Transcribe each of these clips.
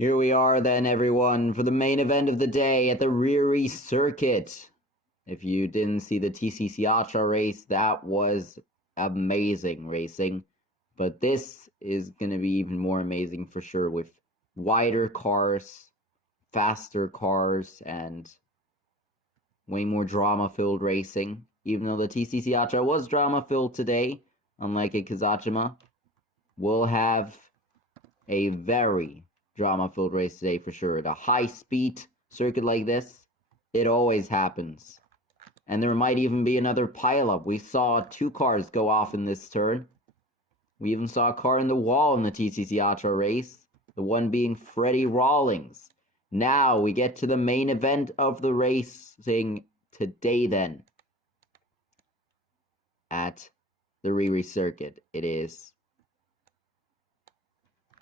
Here we are then, everyone, for the main event of the day at the Riri circuit. If you didn't see the TCCS race, that was amazing racing. But this is going to be even more amazing for sure, with wider cars, faster cars, and way more drama-filled racing. Even though the TCCS was drama-filled today, unlike a Kazachima, we'll have a very drama-filled race today for sure. At a high-speed circuit like this, it always happens. And there might even be another pileup. We saw 2 cars go off in this turn. We even saw a car in the wall in the TCCS race, the one being Freddie Rawlings. Now we get to the main event of the racing today then. At the Riri circuit, it is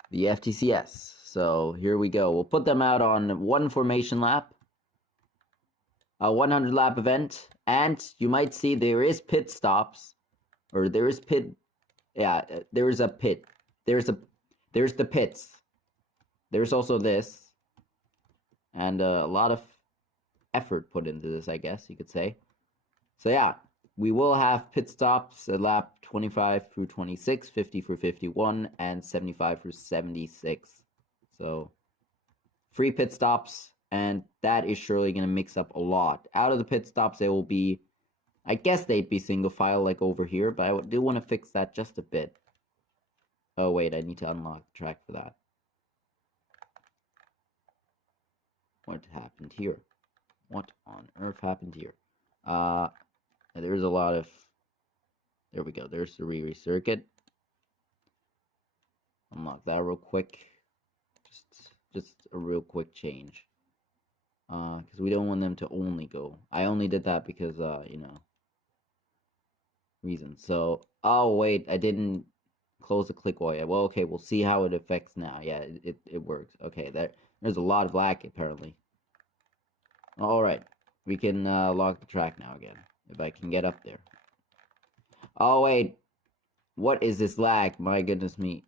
the FTCS. So here we go. We'll put them out on one formation lap, a 100 lap event, and you might see there is pit stops, or there is pit. Yeah, there is a pit. There's the pits. There's also this, and a lot of effort put into this, I guess you could say. So yeah, we will have pit stops at lap 25 through 26, 50 through 51, and 75 through 76. So, free pit stops, and that is surely going to mix up a lot. Out of the pit stops, they will be, I guess they'd be single file like over here, but I do want to fix that just a bit. Oh wait, I need to unlock the track for that. What happened here? What on earth happened here? There's a lot of... There we go, there's the Riri circuit. Unlock that real quick. Just a real quick change. Because we don't want them to only go. I only did that because, you know, reasons. So, oh wait, I didn't close the click wall yet. Well, okay, we'll see how it affects now. Yeah, it works. Okay, there's a lot of lag apparently. Alright, we can lock the track now again. If I can get up there. Oh wait, what is this lag? My goodness me.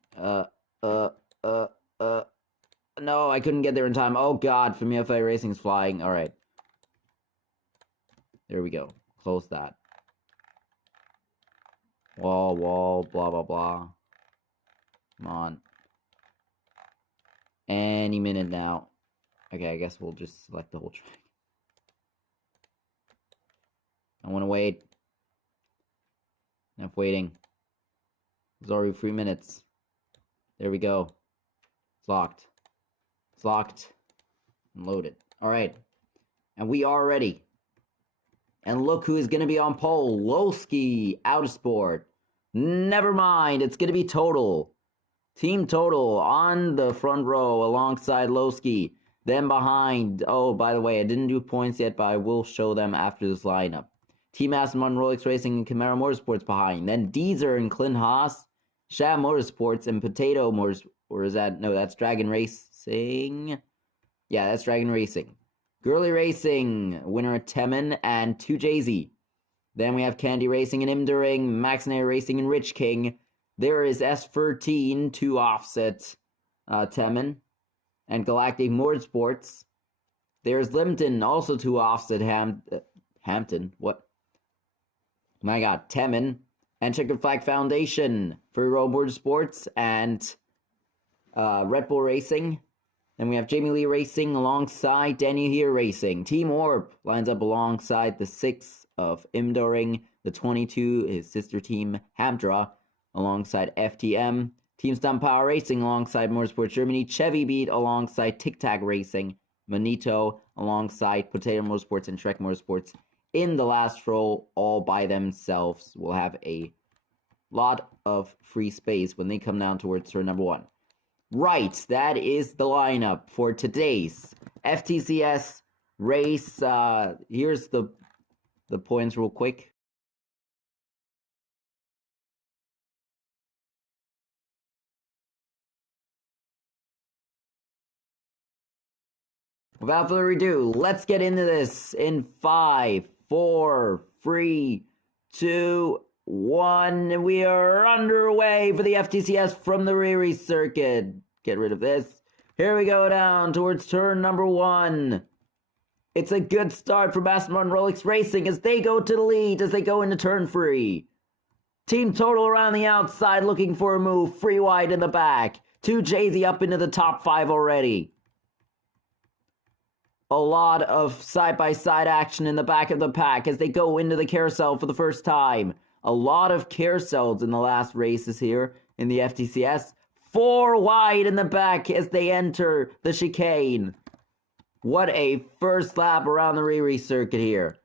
No, I couldn't get there in time. Oh god, Familia Racing is flying. Alright. There we go. Close that. Wall, blah, blah, blah. Come on. Any minute now. Okay, I guess we'll just select the whole track. I want to wait. Enough waiting. It's already 3 minutes. There we go. It's locked. It's locked and loaded. Alright. And we are ready. And look who is going to be on pole. Lowski, Autosport. Never mind. It's going to be Total. Team Total on the front row alongside Lowski. Then behind. Oh, by the way, I didn't do points yet, but I will show them after this lineup. Team Aston Martin, Rolex Racing, and Camaro Motorsports behind. Then Deezer and Clint Haas. Shab Motorsports and Potato Motors. Or is that... No, that's Dragon Racing. Yeah, that's Dragon Racing. Girly Racing, winner Temin and 2JZ. Then we have Candy Racing and Imdering, Maxinator Racing and Rich King. There is S13, 2 Offset Temin, and Galactic Motorsports. There's Limpton, also 2 Offset Hampton. What? My god, Temin. And Checkered Flag Foundation for Road Motorsports and Red Bull Racing. Then we have Jamie Lee Racing alongside Daniel Here Racing. Team Orb lines up alongside the 6 of Imdoring. The 22, his sister team Hamdra, alongside FTM. Team Stunt Power Racing alongside Motorsports Germany. Chevy Beat alongside Tic Tac Racing. Manito alongside Potato Motorsports and Trek Motorsports. In the last row, all by themselves, will have a lot of free space when they come down towards turn number 1. Right, that is the lineup for today's FTCS race. Here's the points real quick. Without further ado, let's get into this in 5, 4, 3, 2, 1. And we are underway for the FTCS from the Riri circuit. Get rid of this. Here we go down towards turn number 1. It's a good start for Aston Rolex Racing as they go to the lead as they go into turn 3. Team Total around the outside looking for a move. Free wide in the back. 2 Jay-Z up into the top 5 already. A lot of side-by-side action in the back of the pack as they go into the carousel for the first time. A lot of carousels in the last races here in the FTCS. 4 wide in the back as they enter the chicane. What a first lap around the Riri circuit here.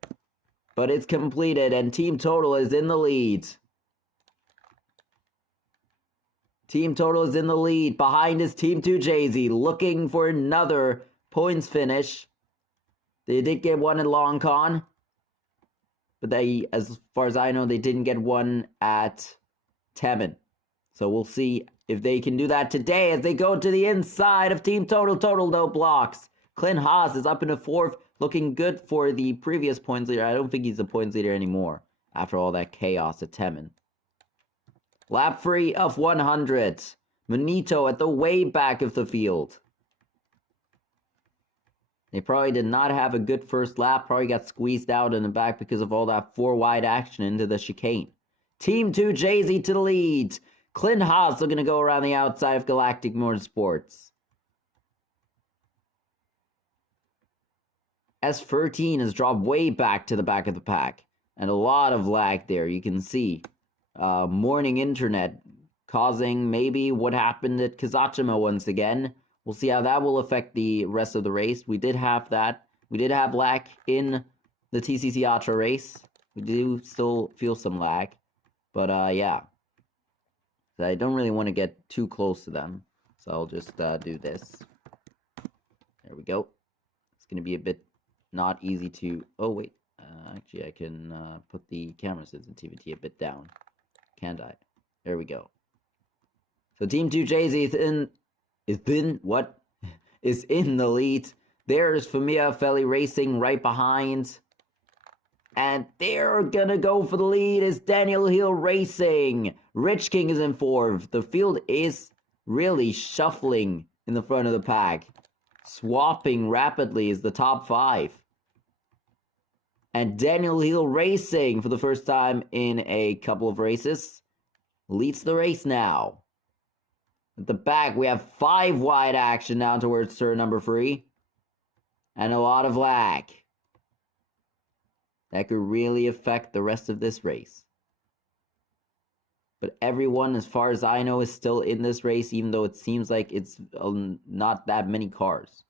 But it's completed and Team Total is in the lead. Team Total is in the lead. Behind is Team 2 Jay-Z looking for another points finish. They did get one in Long Con. But they, as far as I know, they didn't get one at Temin. So we'll see if they can do that today as they go to the inside of Team Total. Total no blocks. Clint Haas is up into 4th, looking good for the previous points leader. I don't think he's the points leader anymore after all that chaos at Temin. Lap free of 100. Manito at the way back of the field. They probably did not have a good first lap. Probably got squeezed out in the back because of all that 4 wide action into the chicane. Team 2 Jay-Z to the lead. Clint Haas looking to go around the outside of Galactic Motorsports. S13 has dropped way back to the back of the pack. And a lot of lag there, you can see. Morning internet causing maybe what happened at Kazachima once again. We'll see how that will affect the rest of the race. We did have that. We did have lag in the TCC Atra race. We do still feel some lag. But yeah. I don't really want to get too close to them. So I'll just do this. There we go. It's going to be a bit not easy to... Oh, wait. Actually, I can put the camera sensitivity a bit down. Can't I? There we go. So Team 2 Jay-Z is in the lead. There's Famia Feli Racing right behind. And they're gonna go for the lead is Daniel Hill Racing. Rich King is in 4th. The field is really shuffling in the front of the pack. Swapping rapidly is the top 5. And Daniel Hill Racing, for the first time in a couple of races, leads the race now. At the back, we have 5 wide action down towards turn number 3. And a lot of lag. That could really affect the rest of this race. But everyone, as far as I know, is still in this race, even though it seems like it's not that many cars.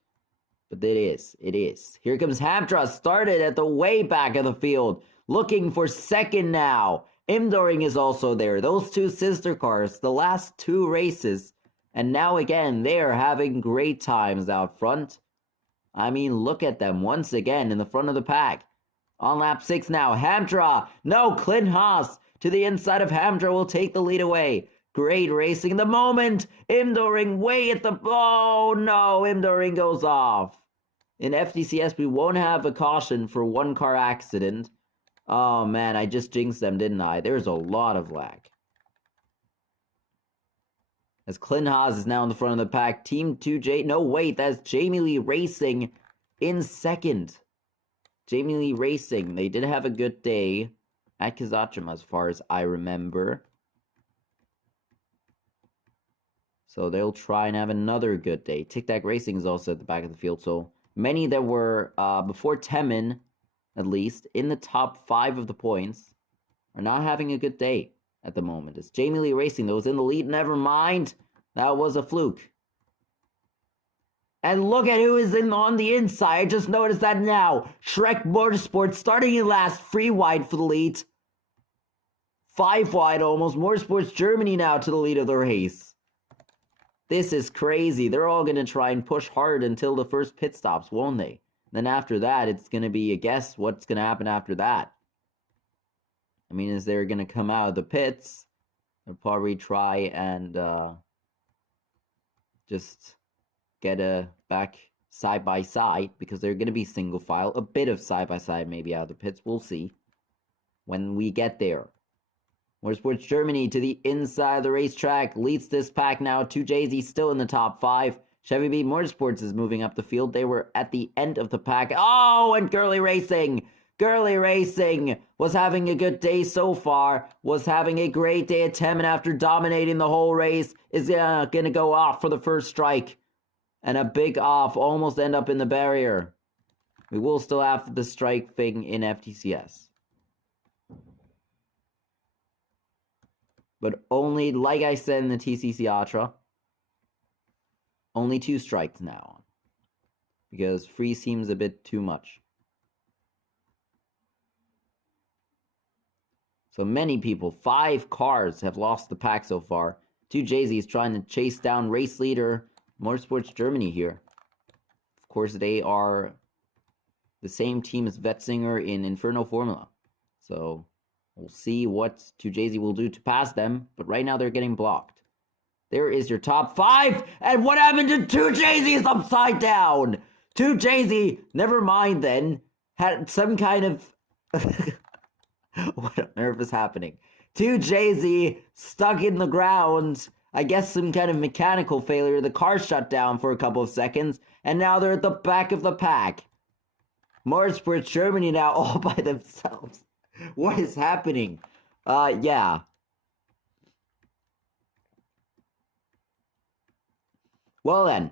But it is. Here comes Hamtra, started at the way back of the field, looking for second now. Imdoring is also there. Those 2 sister cars, the last 2 races. And now again, they're having great times out front. I mean, look at them once again in the front of the pack. On lap 6 now, Hamtra. No, Clint Haas to the inside of Hamtra will take the lead away. Great racing in the moment. Imdoring way at the... Oh, no. Imdoring goes off. In FTCS, we won't have a caution for 1 car accident. Oh, man. I just jinxed them, didn't I? There's a lot of lag. As Clint Haas is now in the front of the pack. Team 2J... No, wait. That's Jamie Lee Racing in 2nd. Jamie Lee Racing. They did have a good day at Kazachima, as far as I remember. So they'll try and have another good day. Tic Tac Racing is also at the back of the field. So many that were, before Temin, at least, in the top 5 of the points, are not having a good day at the moment. It's Jamie Lee Racing that was in the lead. Never mind. That was a fluke. And look at who is on the inside. I just noticed that now. Shrek Motorsports starting in last. Free wide for the lead. 5 wide almost. Motorsports Germany now to the lead of the race. This is crazy. They're all going to try and push hard until the first pit stops, won't they? Then after that, it's going to be a guess what's going to happen after that. I mean, is they're going to come out of the pits. They'll probably try and just get a back side by side because they're going to be single file. A bit of side by side maybe out of the pits. We'll see when we get there. Motorsports Germany to the inside of the racetrack leads this pack now. 2 Jay-Z still in the top 5. Chevy Beat Motorsports is moving up the field. They were at the end of the pack. Oh, and Girly Racing! Girly Racing was having a good day so far, was having a great day at 10, and after dominating the whole race, is gonna go off for the first strike. And a big off, almost end up in the barrier. We will still have the strike thing in FTCS. But only, like I said in the TCC Ultra, only 2 strikes now. Because 3 seems a bit too much. So many people, 5 cars have lost the pack so far. 2 Jay-Z's trying to chase down race leader Motorsports Germany here. Of course, they are the same team as Wetzinger in Inferno Formula. So we'll see what 2 Jay-Z will do to pass them. But right now they're getting blocked. There is your top 5. And what happened to 2 Jay-Z's upside down? 2 Jay-Z, never mind then, had some kind of... What on earth is happening? 2 Jay-Z stuck in the ground. I guess some kind of mechanical failure. The car shut down for a couple of seconds. And now they're at the back of the pack. Motorsports Germany now all by themselves. What is happening? Yeah. Well then,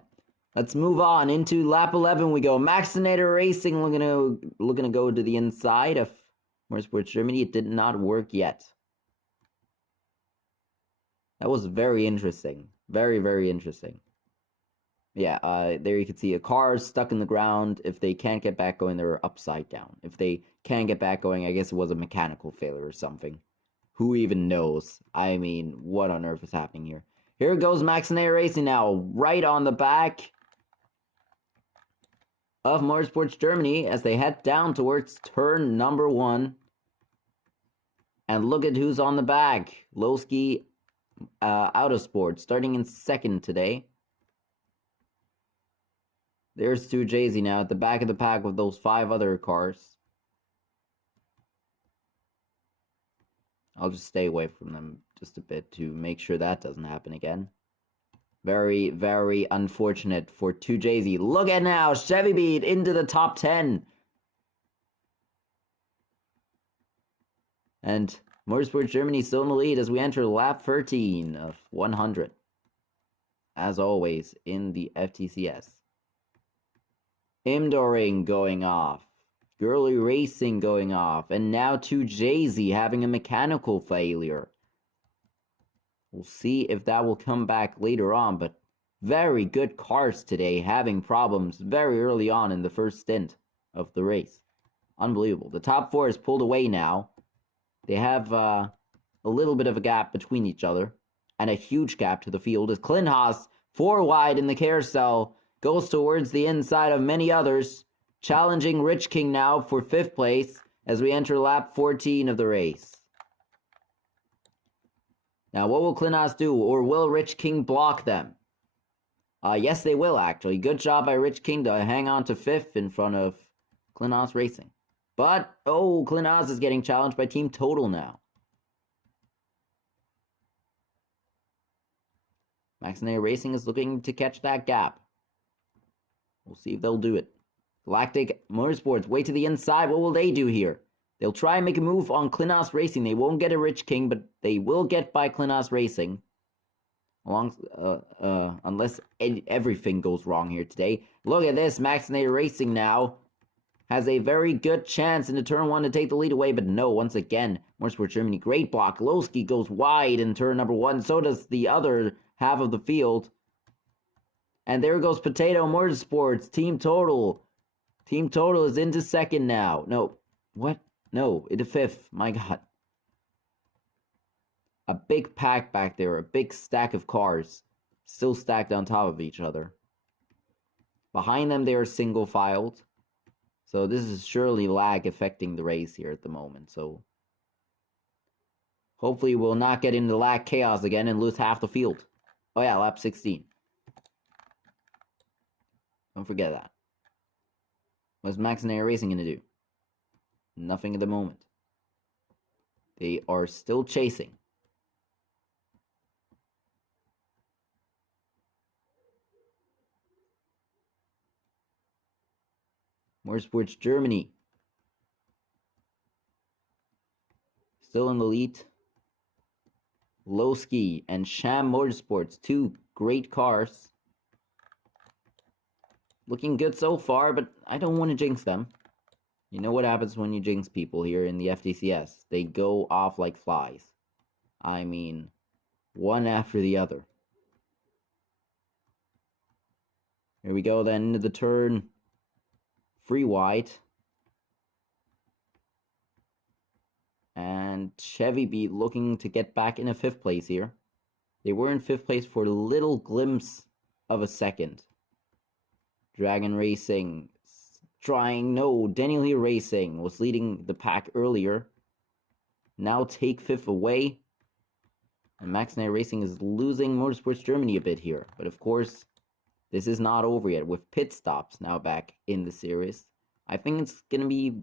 let's move on. Into lap 11 we go. Maxinator Racing looking to go to the inside of Motorsports Germany. It did not work yet. That was very interesting. Very, very interesting. Yeah, there you can see a car stuck in the ground. If they can't get back going, they're upside down. If they can get back going, I guess it was a mechanical failure or something. Who even knows? I mean, what on earth is happening here? Here goes Maxinator Racing now, right on the back of Motorsports Germany as they head down towards turn number 1. And look at who's on the back. Lowski Autosport starting in 2nd today. There's 2 Jay-Z now at the back of the pack with those 5 other cars. I'll just stay away from them just a bit to make sure that doesn't happen again. Very, very unfortunate for 2 Jay-Z. Look at now, Chevy Beat into the top 10. And Motorsport Germany still in the lead as we enter lap 13 of 100. As always, in the FTCS. Imdoring going off. Girly Racing going off. And now 2 Jay-Z having a mechanical failure. We'll see if that will come back later on, but very good cars today having problems very early on in the first stint of the race. Unbelievable. The top 4 is pulled away now. They have a little bit of a gap between each other and a huge gap to the field as Klinhaas, 4 wide in the carousel, goes towards the inside of many others, challenging Rich King now for 5th place as we enter lap 14 of the race. Now, what will Klinhaas do, or will Rich King block them? Yes, they will, actually. Good job by Rich King to hang on to 5th in front of Klinhaas Racing. But, oh, Klinhaas is getting challenged by Team Total now. Maxinator Racing is looking to catch that gap. We'll see if they'll do it. Galactic Motorsports, way to the inside. What will they do here? They'll try and make a move on Klinhaas Racing. They won't get a Rich King, but they will get by Klinhaas Racing. Unless everything goes wrong here today. Look at this. Maxinator Racing now has a very good chance into turn 1 to take the lead away, but no, once again, Motorsport Germany, great block. Lowski goes wide in turn number 1. So does the other half of the field. And there goes Potato Motorsports, Team Total. Team Total is into 2nd now. No, what? No, into 5th. My God. A big pack back there, a big stack of cars, still stacked on top of each other. Behind them, they are single-filed. So this is surely lag affecting the race here at the moment. So hopefully we'll not get into lag chaos again and lose half the field. Oh yeah, lap 16. Don't forget that. What's Maxinator Racing going to do? Nothing at the moment. They are still chasing. Motorsports Germany still in the lead. Lowski and Sham Motorsports, two great cars. Looking good so far, but I don't want to jinx them. You know what happens when you jinx people here in the FTCS. They go off like flies. I mean, one after the other. Here we go then into the turn. Free wide. And Chevy Beat looking to get back in a 5th place here. They were in 5th place for a little glimpse of a second. Dragon Racing trying, no, Daniel here Racing was leading the pack earlier. Now take 5th away. And Max Knight Racing is losing Motorsports Germany a bit here. But of course, this is not over yet with pit stops now back in the series. I think it's going to be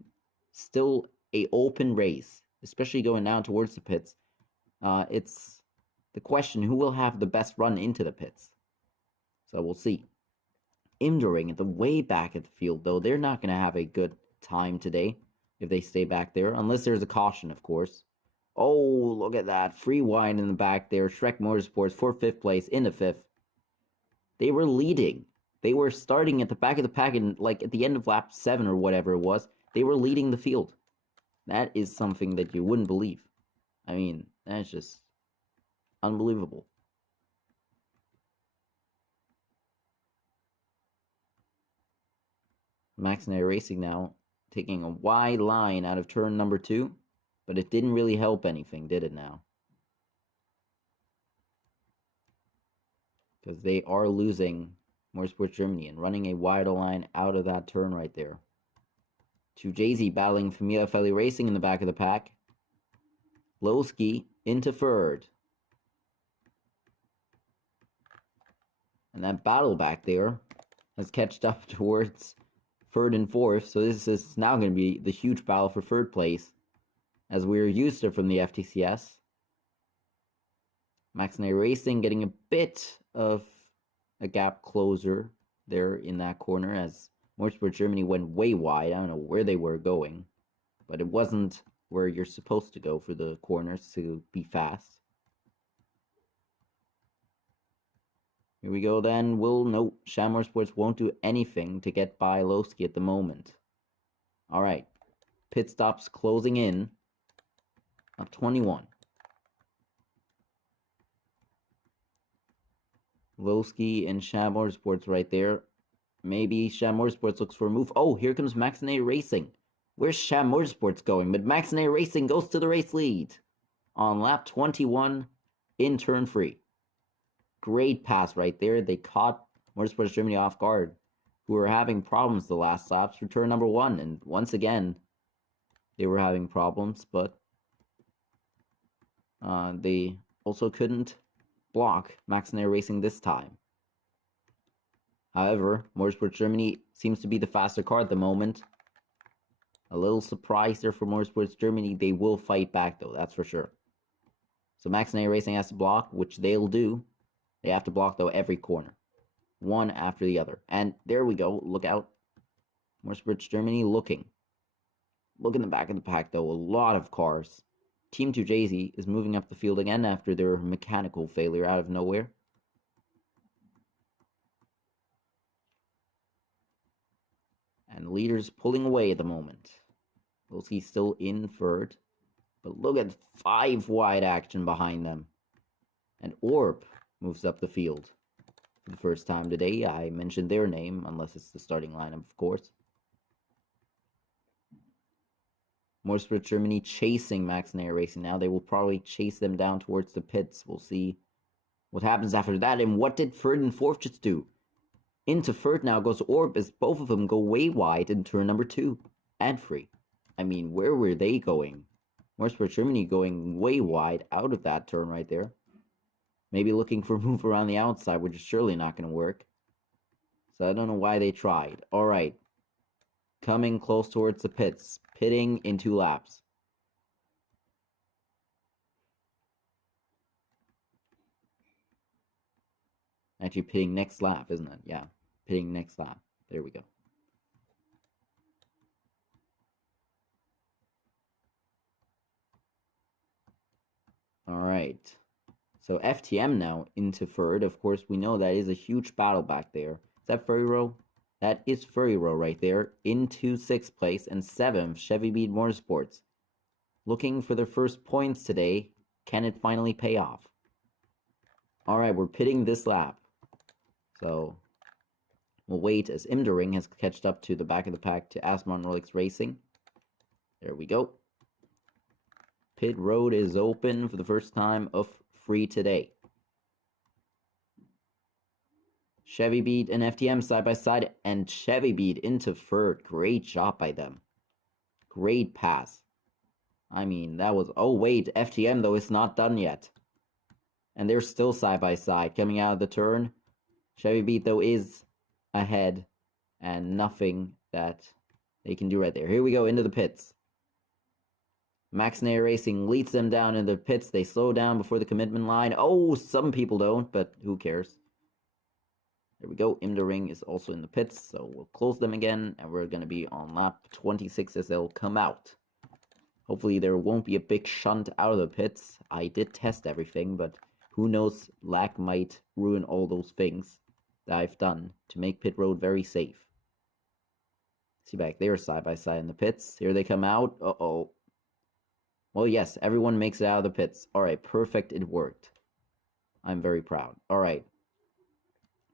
still a open race, especially going down towards the pits. It's the question, who will have the best run into the pits? So we'll see. Imdering at the way back at the field, though, they're not going to have a good time today if they stay back there, unless there's a caution, of course. Oh, look at that. Free wide in the back there. Shrek Motorsports for 5th place in the 5th. They were leading. They were starting at the back of the pack and like at the end of lap 7 or whatever it was. They were leading the field. That is something that you wouldn't believe. I mean, that's just unbelievable. Max Knight Racing now taking a wide line out of turn number 2, but it didn't really help anything, did it now? Because they are losing Motorsports Germany and running a wider line out of that turn right there. To Jay-Z battling Familia Feli Racing in the back of the pack. Lowski into 3rd. And that battle back there has catched up towards 3rd and 4th. So this is now going to be the huge battle for 3rd place, as we're used to from the FTCS. Max Knight Racing getting a bit of a gap closer there in that corner as Motorsport Germany went way wide. I don't know where they were going, but it wasn't where you're supposed to go for the corners to be fast. Here we go then. No, Sham Motorsports won't do anything to get by Lowski at the moment. Alright, pit stops closing in. Up 21. Lowski and Sham Motorsports right there. Maybe Sham Motorsports looks for a move. Oh, here comes Max Knight Racing. Where's Sham Motorsports going? But Max Knight Racing goes to the race lead on lap 21 in turn 3. Great pass right there. They caught Motorsports Germany off guard, who were having problems the last laps for turn number 1. And once again, they were having problems, but they also couldn't block Max Knight Racing this time. However, Motorsport Germany seems to be the faster car at the moment. A little surprise there for Motorsports Germany. They will fight back, though, that's for sure. So Max Knight Racing has to block, which they'll do. They have to block, though, every corner. One after the other. And there we go. Look out. Motorsports Germany looking. Look in the back of the pack, though. A lot of cars. Team 2 Jay-Z is moving up the field again after their mechanical failure out of nowhere. And leaders pulling away at the moment. Lowski's still in 3rd. But look at 5 wide action behind them. And Orb moves up the field for the first time today. I mentioned their name, unless it's the starting lineup, of course. Motorsport Germany chasing Max Knight Racing now. They will probably chase them down towards the pits. We'll see what happens after that. And what did 3rd and 4th just do? Into 3rd now goes Orb as both of them go way wide in turn number 2 and 3. I mean, where were they going? Motorsport Germany going way wide out of that turn right there. Maybe looking for a move around the outside, which is surely not going to work. So I don't know why they tried. Alright. Coming close towards the pits. Pitting in 2 laps. Actually, pitting next lap, isn't it? Yeah. Pitting next lap. There we go. Alright. So FTM now into third. Of course, we know that is a huge battle back there. Is that Furry Row? That is Furry Row right there. Into 6th place. And 7th, Chevy Beat Motorsports. Looking for their first points today. Can it finally pay off? Alright, we're pitting this lap. So we'll wait as Imdering has catched up to the back of the pack to Asmon Rolex Racing. There we go. Pit road is open for the first time of free today. Chevy Beat and FTM side by side, and Chevy Beat into third. Great job by them. Great pass. I mean, that was... Oh, wait, FTM, though, is not done yet. And they're still side by side. Coming out of the turn. Chevy Beat, though, is ahead. And nothing that they can do right there. Here we go, into the pits. Maxnair Racing leads them down in the pits. They slow down before the commitment line. Oh, some people don't, but who cares? There we go. Imdering is also in the pits, so we'll close them again, and we're going to be on lap 26 as they'll come out. Hopefully there won't be a big shunt out of the pits. I did test everything, but who knows, lag might ruin all those things that I've done to make pit road very safe. See back there, side by side in the pits. Here they come out. Uh-oh. Well, yes, everyone makes it out of the pits. Alright, perfect, it worked. I'm very proud. Alright.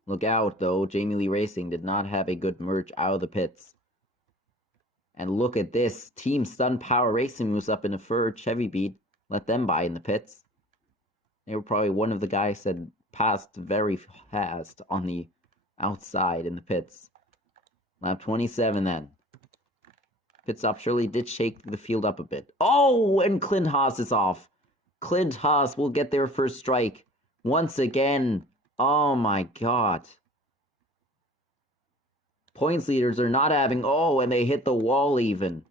Look out, though. Jamie Lee Racing did not have a good merge out of the pits. And look at this. Team Stun Power Racing moves up in the third. Chevy Beat. Let them by in the pits. They were probably one of the guys that passed very fast on the outside in the pits. Lap 27 then. Pit stop surely did shake the field up a bit. Oh, and Clint Haas is off. Clint Haas will get their first strike. Once again. Oh my god. Points leaders are not having... Oh, and they hit the wall even.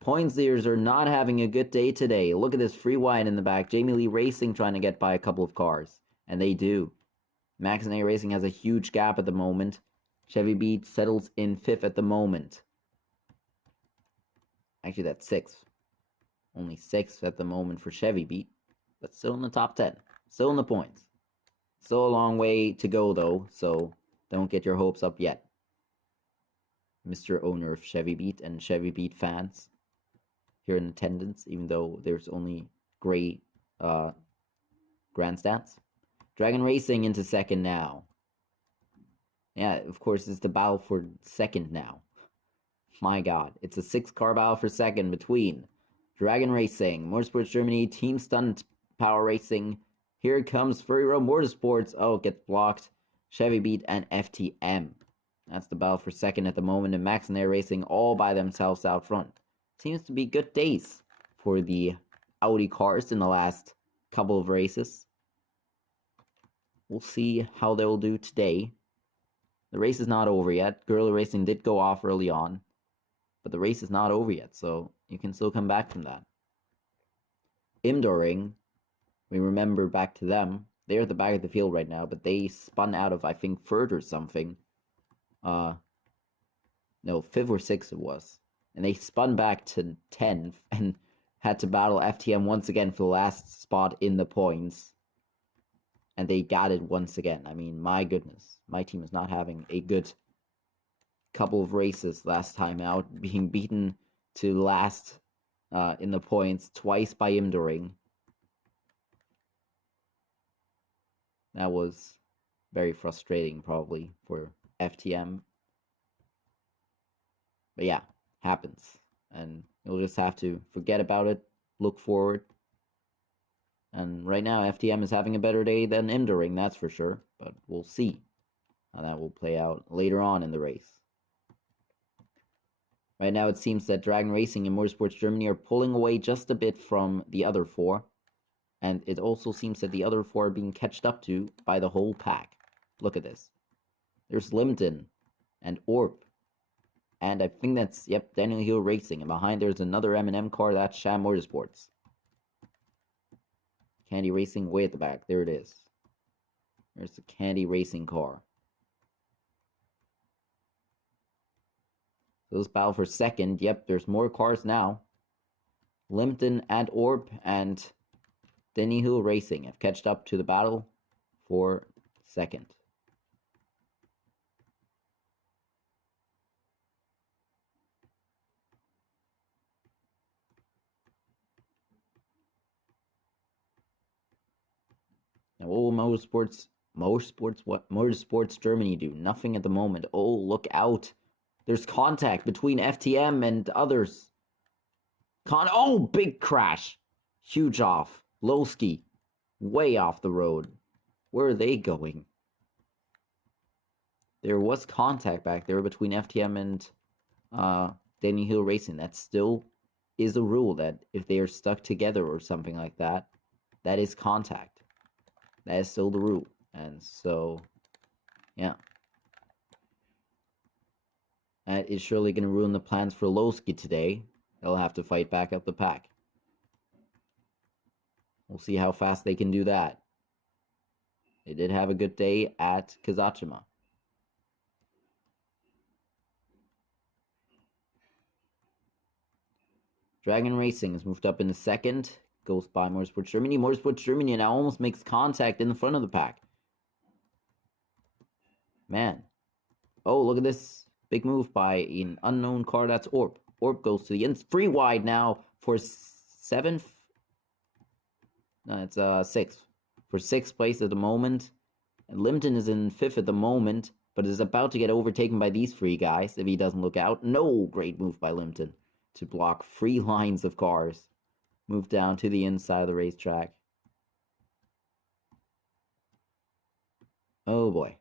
Points leaders are not having a good day today. Look at this free wide in the back. Jamie Lee Racing trying to get by a couple of cars. And they do. Max and A Racing has a huge gap at the moment. Chevy Beat settles in 5th at the moment. Actually, that's 6th. Only 6th at the moment for Chevy Beat. But still in the top 10. Still in the points. Still a long way to go, though, so don't get your hopes up yet. Mr. Owner of Chevy Beat and Chevy Beat fans here in attendance, even though there's only gray grandstands. Dragon Racing into 2nd now. Yeah, of course, it's the battle for 2nd now. My god, it's a 6-car battle for 2nd between Dragon Racing, Motorsports Germany, Team Stunt Power Racing. Here comes Furry Row Motorsports. Oh, it gets blocked. Chevy Beat and FTM. That's the battle for 2nd at the moment, and Max and Air Racing all by themselves out front. Seems to be good days for the Audi cars in the last couple of races. We'll see how they'll do today. The race is not over yet. Guerrilla Racing did go off early on, but the race is not over yet, so you can still come back from that. Imdoring, we remember back to them. They're at the back of the field right now, but they spun out of, I think, 3rd or something. No, 5th or 6th it was. And they spun back to 10th and had to battle FTM once again for the last spot in the points. And they got it once again. I mean, my goodness. My team is not having a good couple of races last time out. Being beaten to last in the points twice by Imdoring. That was very frustrating, probably, for FTM. But yeah, happens. And you'll just have to forget about it, look forward. And right now, FTM is having a better day than Imdoring, that's for sure. But we'll see how that will play out later on in the race. Right now, it seems that Dragon Racing and Motorsports Germany are pulling away just a bit from the other 4. And it also seems that the other 4 are being catched up to by the whole pack. Look at this. There's Limpton and Orp. And I think that's, yep, Daniel Hill Racing. And behind there's another M&M car, that's Sham Motorsports. Candy Racing way at the back. There it is. There's the Candy Racing car. Those battle for 2nd. Yep, there's more cars now. Limpton and Orb and Denny Hill Racing have catched up to the battle for second. Now, what will Motorsports Germany do? Nothing at the moment. Oh, look out. There's contact between FTM and others. Oh, big crash. Huge off. Lowski. Way off the road. Where are they going? There was contact back there between FTM and Danny Hill Racing. That still is a rule that if they are stuck together or something like that, that is contact. That is still the rule. And so, yeah. That is surely going to ruin the plans for Lowski today. They'll have to fight back up the pack. We'll see how fast they can do that. They did have a good day at Kazachima. Dragon Racing has moved up in the second. Goes by Motorsports Germany. Motorsports Germany now almost makes contact in the front of the pack. Man. Oh, look at this. Big move by an unknown car. That's Orb. Orb goes to the end. Free wide now for 7th. No, it's 6th. For 6th place at the moment. And Limpton is in 5th at the moment, but is about to get overtaken by these 3 guys if he doesn't look out. No, great move by Limpton to block 3 lines of cars. Move down to the inside of the racetrack. Oh boy.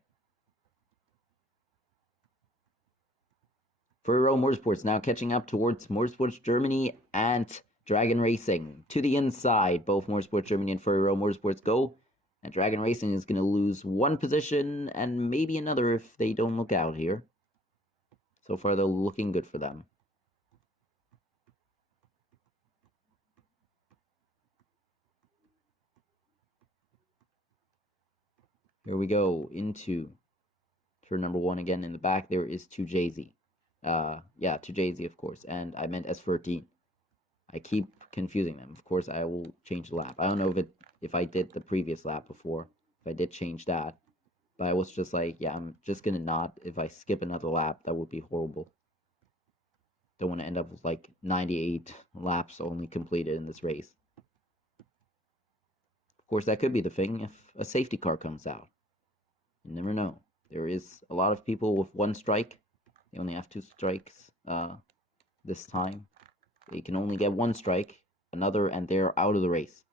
Furry Row Motorsports now catching up towards Motorsports Germany and Dragon Racing. To the inside, both Motorsports Germany and Furry Row Motorsports go. And Dragon Racing is going to lose 1 position and maybe another if they don't look out here. So far, they're looking good for them. Here we go into turn number 1 again. In the back, there is 2JZ. Yeah, 2JZ, of course. And I meant S13. I keep confusing them. Of course, I will change the lap. I don't know if I did the previous lap before. If I did change that. But I was just like, yeah, I'm just going to not. If I skip another lap, that would be horrible. Don't want to end up with like 98 laps only completed in this race. Of course, that could be the thing if a safety car comes out. You never know. There is a lot of people with 1 strike. They only have 2 strikes this time. They can only get 1 strike, another, and they're out of the race.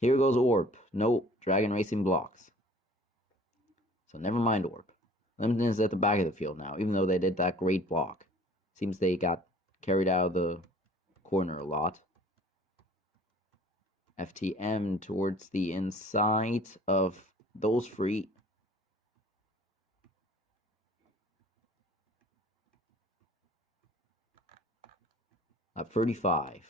Here goes Orb. No, Dragon Racing blocks. So never mind Orb. Limpton is at the back of the field now, even though they did that great block. Seems they got carried out of the corner a lot. FTM towards the inside of those 3. Lap 35.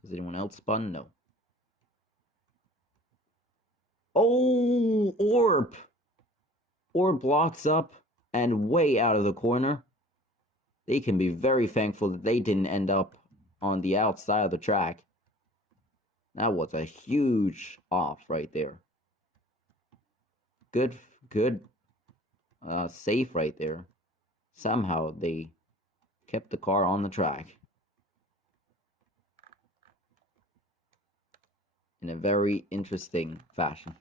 Has anyone else spun? No. Oh, Orb! Orb blocks up and way out of the corner. They can be very thankful that they didn't end up on the outside of the track. That was a huge off right there. Good safe right there. Somehow they kept the car on the track. In a very interesting fashion.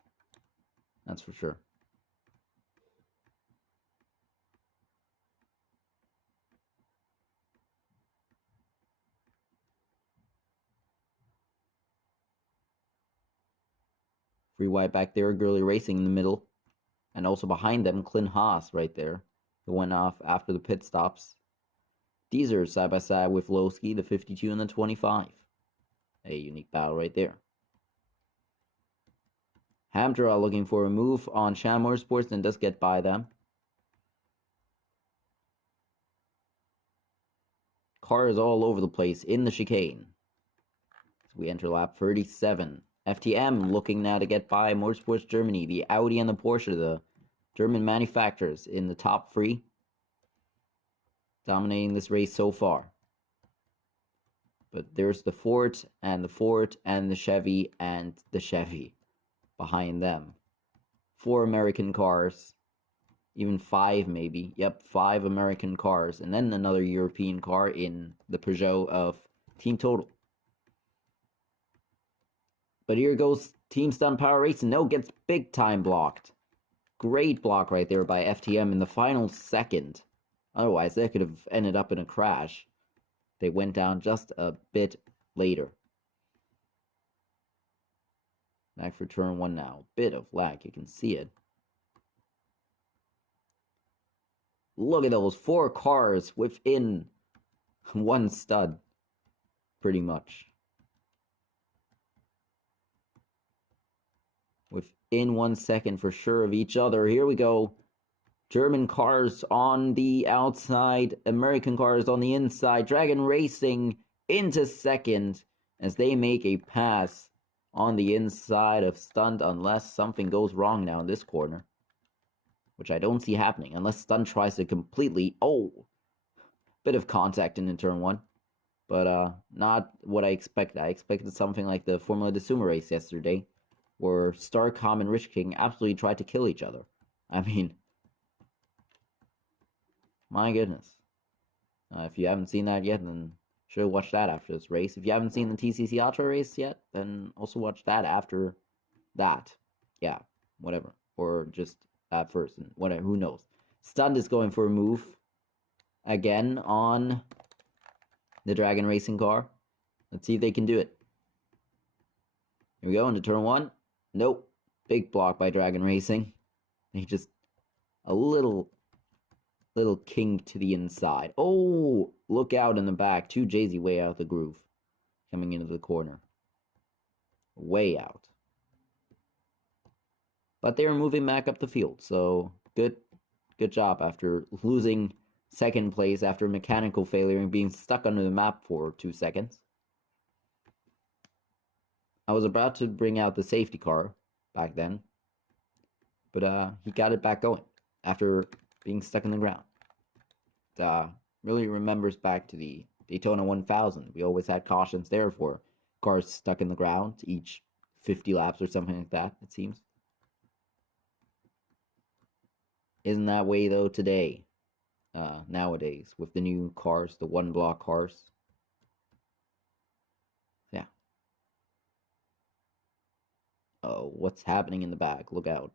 That's for sure. Free wide back there, Gurley Racing in the middle. And also behind them, Clint Haas right there. Who went off after the pit stops. These are side by side with Lowski, the 52 and the 25. A unique battle right there. Hamdra looking for a move on Sham Motorsports and does get by them. Cars all over the place in the chicane. As we enter lap 37. FTM looking now to get by Motorsports Germany, the Audi and the Porsche, the German manufacturers in the top 3. dominating this race so far. But there's the Ford and the Ford and the Chevy and the Chevy behind them. 4 American cars. Even 5 maybe. Yep, 5 American cars. And then another European car in the Peugeot of Team Total. But here goes Team Stunt Power Racing. No, gets big time blocked. Great block right there by FTM in the final second. Otherwise, that could have ended up in a crash. They went down just a bit later. Back for turn 1 now. Bit of lag, you can see it. Look at those 4 cars within one stud. Pretty much. Within 1 second for sure of each other. Here we go. German cars on the outside. American cars on the inside. Dragon Racing into second as they make a pass on the inside of Stunt unless something goes wrong now in this corner. Which I don't see happening unless Stunt tries to completely... Oh! Bit of contact in turn 1. But not what I expected. I expected something like the Formula de Suma race yesterday, where Starcom and Rich King absolutely tried to kill each other. I mean, my goodness. If you haven't seen that yet, then should watch that after this race. If you haven't seen the TCC Ultra race yet, then also watch that after that. Yeah, whatever. Or just that first, and whatever, who knows. Stunt is going for a move again on the Dragon Racing car. Let's see if they can do it. Here we go into turn 1. Nope. Big block by Dragon Racing. They just a little king to the inside. Oh, look out in the back. 2 Jay-Z way out of the groove. Coming into the corner. Way out. But they are moving back up the field. So good job after losing second place after mechanical failure and being stuck under the map for 2 seconds. I was about to bring out the safety car back then. But he got it back going after being stuck in the ground. Really remembers back to the Daytona 1000. We always had cautions there for cars stuck in the ground each 50 laps or something like that, it seems. Isn't that way though today? Nowadays with the new cars, the 1-block cars. Yeah. Oh, what's happening in the back? Look out.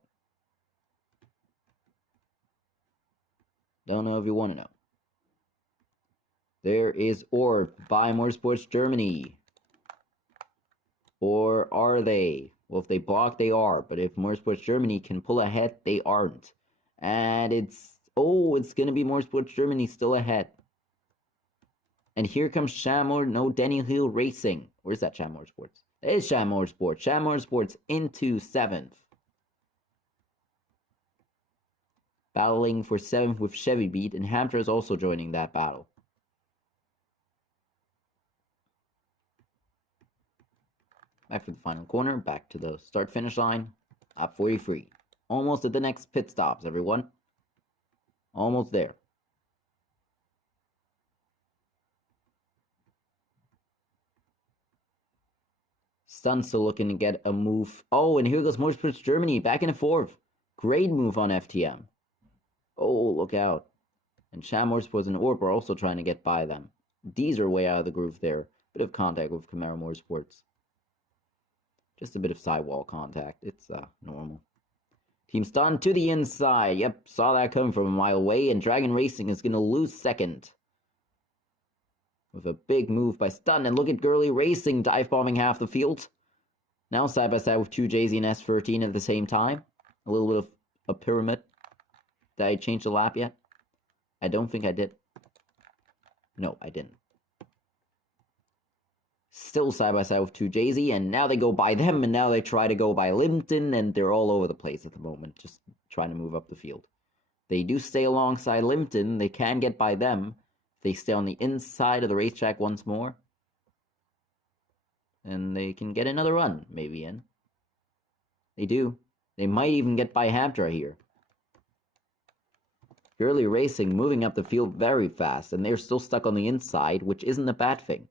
Don't know if you want to know. There is Orb by Motorsports Germany. Or are they? Well, if they block, they are. But if Motorsports Germany can pull ahead, they aren't. And it's... Oh, it's going to be Motorsports Germany still ahead. And here comes Shamor. No, Denny Hill Racing. Where's that Sham Motorsports? It is Sham Motorsports. Sham Motorsports into 7th. Battling for 7th with Chevy Beat. And Hampshire is also joining that battle. Back for the final corner. Back to the start-finish line. Lap 43. Almost at the next pit stops, everyone. Almost there. Stunt still looking to get a move. Oh, and here goes Motorsports Germany back in the 4th. Great move on FTM. Oh, look out. And Sham Motorsports and Orb are also trying to get by them. These are way out of the groove there. Bit of contact with Camaro Motorsports. Just a bit of sidewall contact. It's normal. Team Stunt to the inside. Yep, saw that coming from a mile away. And Dragon Racing is going to lose second. With a big move by Stunt. And look at Gurley Racing dive bombing half the field. Now side by side with 2 Jay-Z and S13 at the same time. A little bit of a pyramid. Did I change the lap yet? I don't think I did. No, I didn't. Still side by side with 2 Jay-Z, and now they go by them, and now they try to go by Limpton, and they're all over the place at the moment, just trying to move up the field. They do stay alongside Limpton. They can get by them. If they stay on the inside of the racetrack once more, and they can get another run, maybe in. They do. They might even get by Hampshire here. Girly Racing moving up the field very fast, and they're still stuck on the inside, which isn't a bad thing.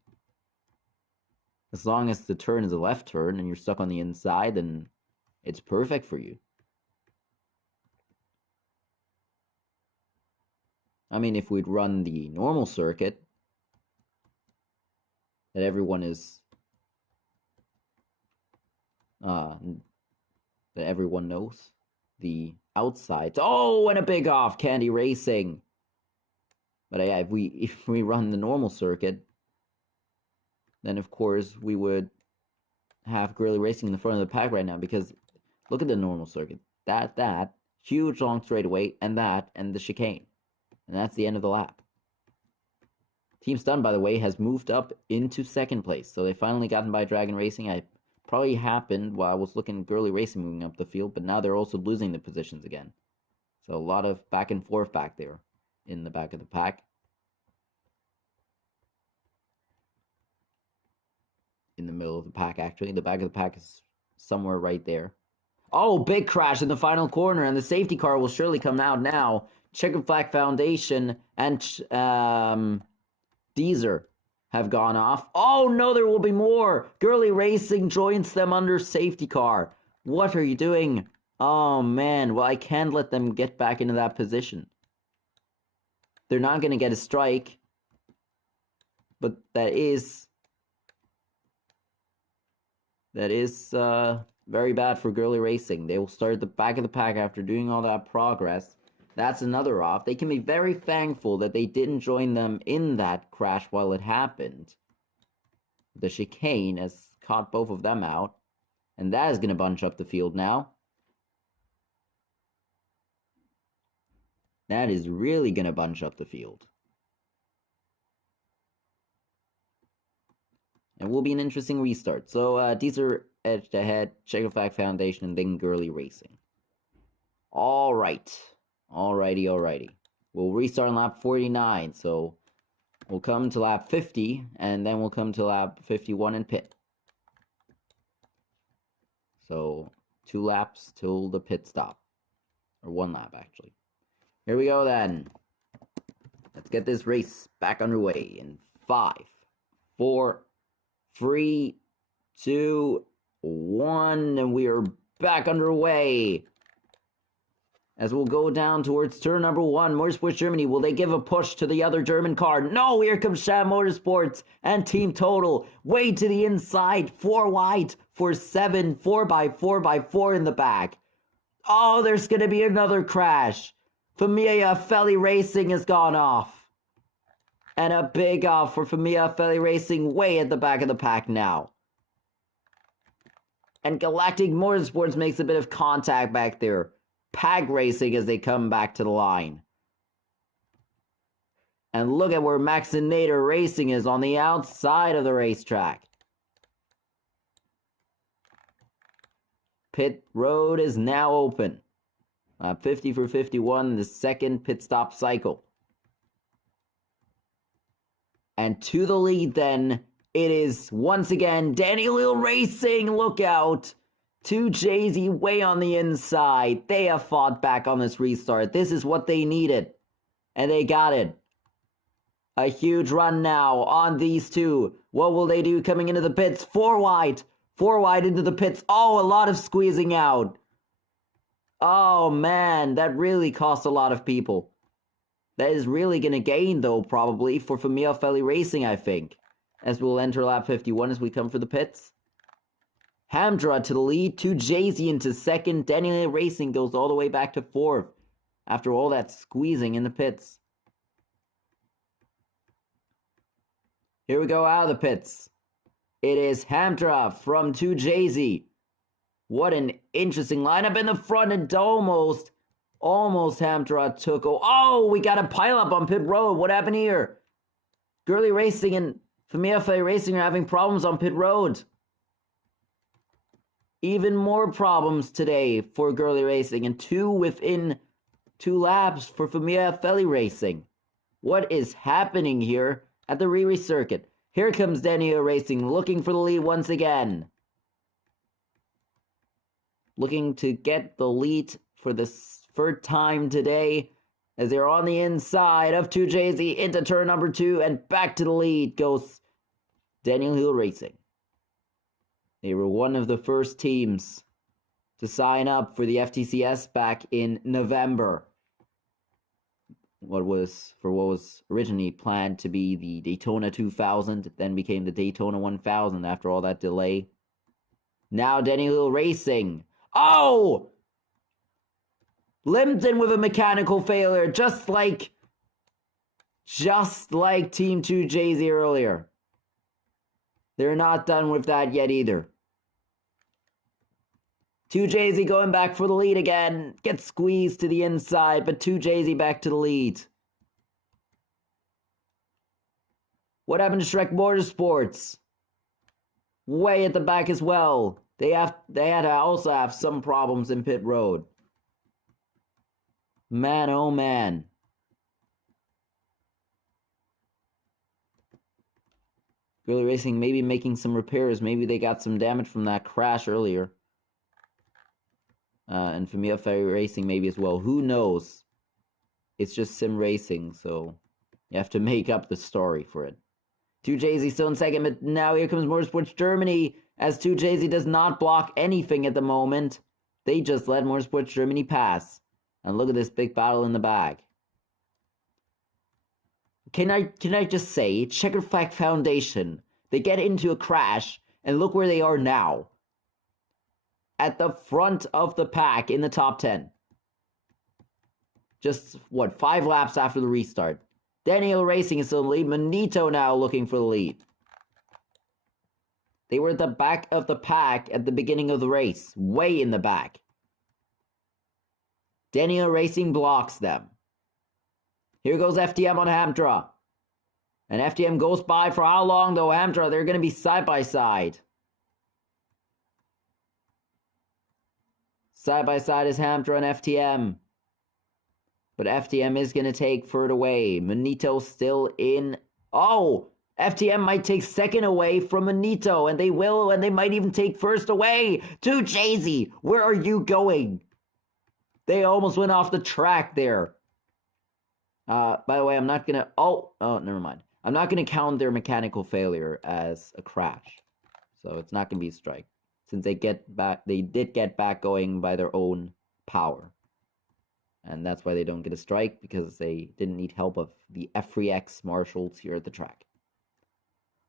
As long as the turn is a left turn and you're stuck on the inside, then it's perfect for you. I mean, if we'd run the normal circuit, that everyone is... that everyone knows. The outside. Oh, and a big off! Candy Racing! But yeah, if we run the normal circuit, then of course we would have Girly Racing in the front of the pack right now, because look at the normal circuit. That, huge long straightaway, and the chicane. And that's the end of the lap. Team Stun, by the way, has moved up into second place. So they finally gotten by Dragon Racing. I probably happened while I was looking at Girly Racing moving up the field, but now they're also losing the positions again. So a lot of back and forth back there in the back of the pack. In the middle of the pack, actually. The back of the pack is somewhere right there. Oh, big crash in the final corner, and the safety car will surely come out now. Checkered Flag Foundation and Deezer have gone off. Oh no, there will be more! Girly Racing joins them under safety car. What are you doing? Oh man, well I can't let them get back into that position. They're not going to get a strike. But that is very bad for Girly Racing. They will start at the back of the pack after doing all that progress. That's another off. They can be very thankful that they didn't join them in that crash while it happened. The chicane has caught both of them out. And that is going to bunch up the field now. That is really going to bunch up the field. It will be an interesting restart. So, these are edged ahead, Checkered Flag Foundation, and then Girly Racing. Alright. Alrighty. We'll restart on lap 49, so we'll come to lap 50, and then we'll come to lap 51 and pit. So, 2 laps till the pit stop. Or 1 lap, actually. Here we go, then. Let's get this race back underway in 5, 4, 3, 2, 1, and we are back underway. As we'll go down towards turn number 1, Motorsports Germany, will they give a push to the other German car? No, here comes Sham Motorsports and Team Total, way to the inside, 4 wide for 7, 4x4x4 in the back. Oh, there's gonna be another crash. Familia Feli Racing has gone off. And a big off for Familia Feli Racing way at the back of the pack now. And Galactic Motorsports makes a bit of contact back there. Pag Racing as they come back to the line. And look at where Maxinator Racing is on the outside of the racetrack. Pit road is now open. 50 for 51, the second pit stop cycle. And to the lead then, it is once again Danny Lil Racing, look out! 2 Jay-Z way on the inside. They have fought back on this restart. This is what they needed. And they got it. A huge run now on these two. What will they do coming into the pits? 4 wide. 4 wide into the pits. Oh, a lot of squeezing out. Oh, man. That really cost a lot of people. That is really going to gain, though, probably, for Familia Feli Racing, I think. As we'll enter lap 51 as we come for the pits. Hamdra to the lead, 2 Jay-Z into second. Daniel Racing goes all the way back to 4th after all that squeezing in the pits. Here we go out of the pits. It is Hamdra from 2 Jay-Z. What an interesting lineup in the front, and almost Hamdra took. Oh, we got a pileup on pit road. What happened here? Girly Racing and Familia Feli Racing are having problems on pit road. Even more problems today for Girly Racing, and 2 within 2 laps for Familia Feli Racing. What is happening here at the Riri circuit? Here comes Daniel Racing looking for the lead once again. Looking to get the lead for the 3rd time today. as they're on the inside of 2JZ into turn number 2, and back to the lead goes Daniel Hill Racing. They were one of the first teams to sign up for the FTCS back in November. What was originally planned to be the Daytona 2000, then became the Daytona 1000 after all that delay. Now Daniel Hill Racing. Oh! Limpton with a mechanical failure, just like Team 2JZ earlier. They're not done with that yet either. 2JZ going back for the lead again. Gets squeezed to the inside, but 2JZ back to the lead. What happened to Shrek Motorsports? Way at the back as well. They had to also have some problems in pit road. Man, oh man. Riri Racing maybe making some repairs. Maybe they got some damage from that crash earlier. And Familia Ferry Racing maybe as well. Who knows? It's just sim racing, so you have to make up the story for it. 2JZ still in second, but now here comes Motorsports Germany, as 2JZ does not block anything at the moment. They just let Motorsports Germany pass. And look at this big battle in the back. Can I just say, Checkered Flag Foundation, they get into a crash, and look where they are now. At the front of the pack in the top 10. Just, 5 laps after the restart. Daniel Racing is still in the lead. Manito now looking for the lead. They were at the back of the pack at the beginning of the race. Way in the back. Daniel Racing blocks them. Here goes FTM on Hamtra. And FTM goes by for how long though, Hamtra? They're going to be side by side. Side by side is Hamtra and FTM. But FTM is going to take third away. Manito still in. Oh! FTM might take second away from Manito. And they will, and they might even take first away. 2JZ, where are you going? They almost went off the track there. By the way, I'm not going to. Oh, never mind. I'm not going to count their mechanical failure as a crash. So it's not going to be a strike. Since they did get back going by their own power. And that's why they don't get a strike, because they didn't need help of the F3X marshals here at the track.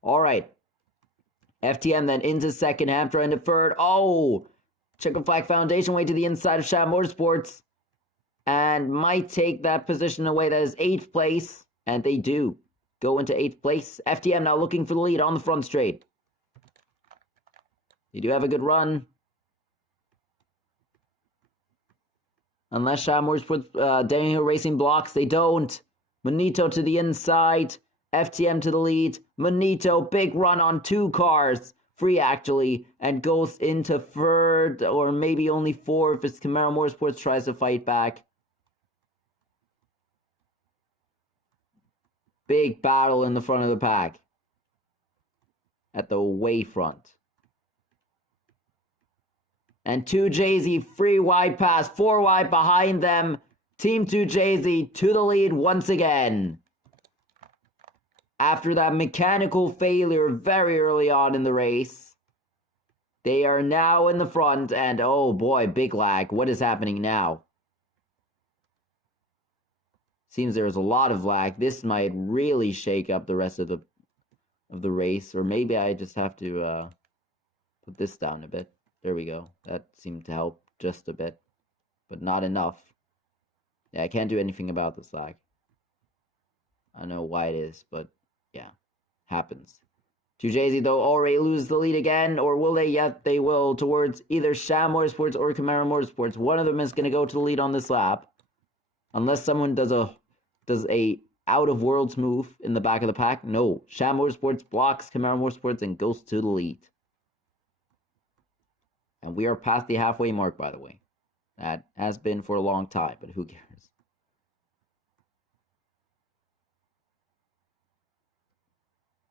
Alright. FTM then into second, Hamtra into third. Oh! Checkered Flag Foundation way to the inside of Shad Motorsports. And might take that position away. That is 8th place. And they do go into 8th place. FTM now looking for the lead on the front straight. They do have a good run. Unless Shad Motorsports, Daniel Racing blocks, they don't. Manito to the inside. FTM to the lead. Manito, big run on 2 cars. 3 actually. And goes into third, or maybe only 4th as Camaro Motorsports tries to fight back. Big battle in the front of the pack. At the way front. And 2JZ, 3 wide pass, 4 wide behind them. Team 2JZ to the lead once again. After that mechanical failure very early on in the race. They are now in the front, and oh boy, big lag. What is happening now? Seems there's a lot of lag. This might really shake up the rest of the race. Or maybe I just have to put this down a bit. There we go. That seemed to help just a bit. But not enough. Yeah, I can't do anything about this lag. I don't know why it is, but yeah. Happens. 2JZ though already loses the lead again. Or will they? Yet they will, towards either Sham Motorsports or Camaro Motorsports. One of them is going to go to the lead on this lap. Unless someone does a out of worlds move in the back of the pack. No. Sham Motorsports blocks Camaro Motorsports and goes to the lead. And we are past the halfway mark, by the way. That has been for a long time, but who cares?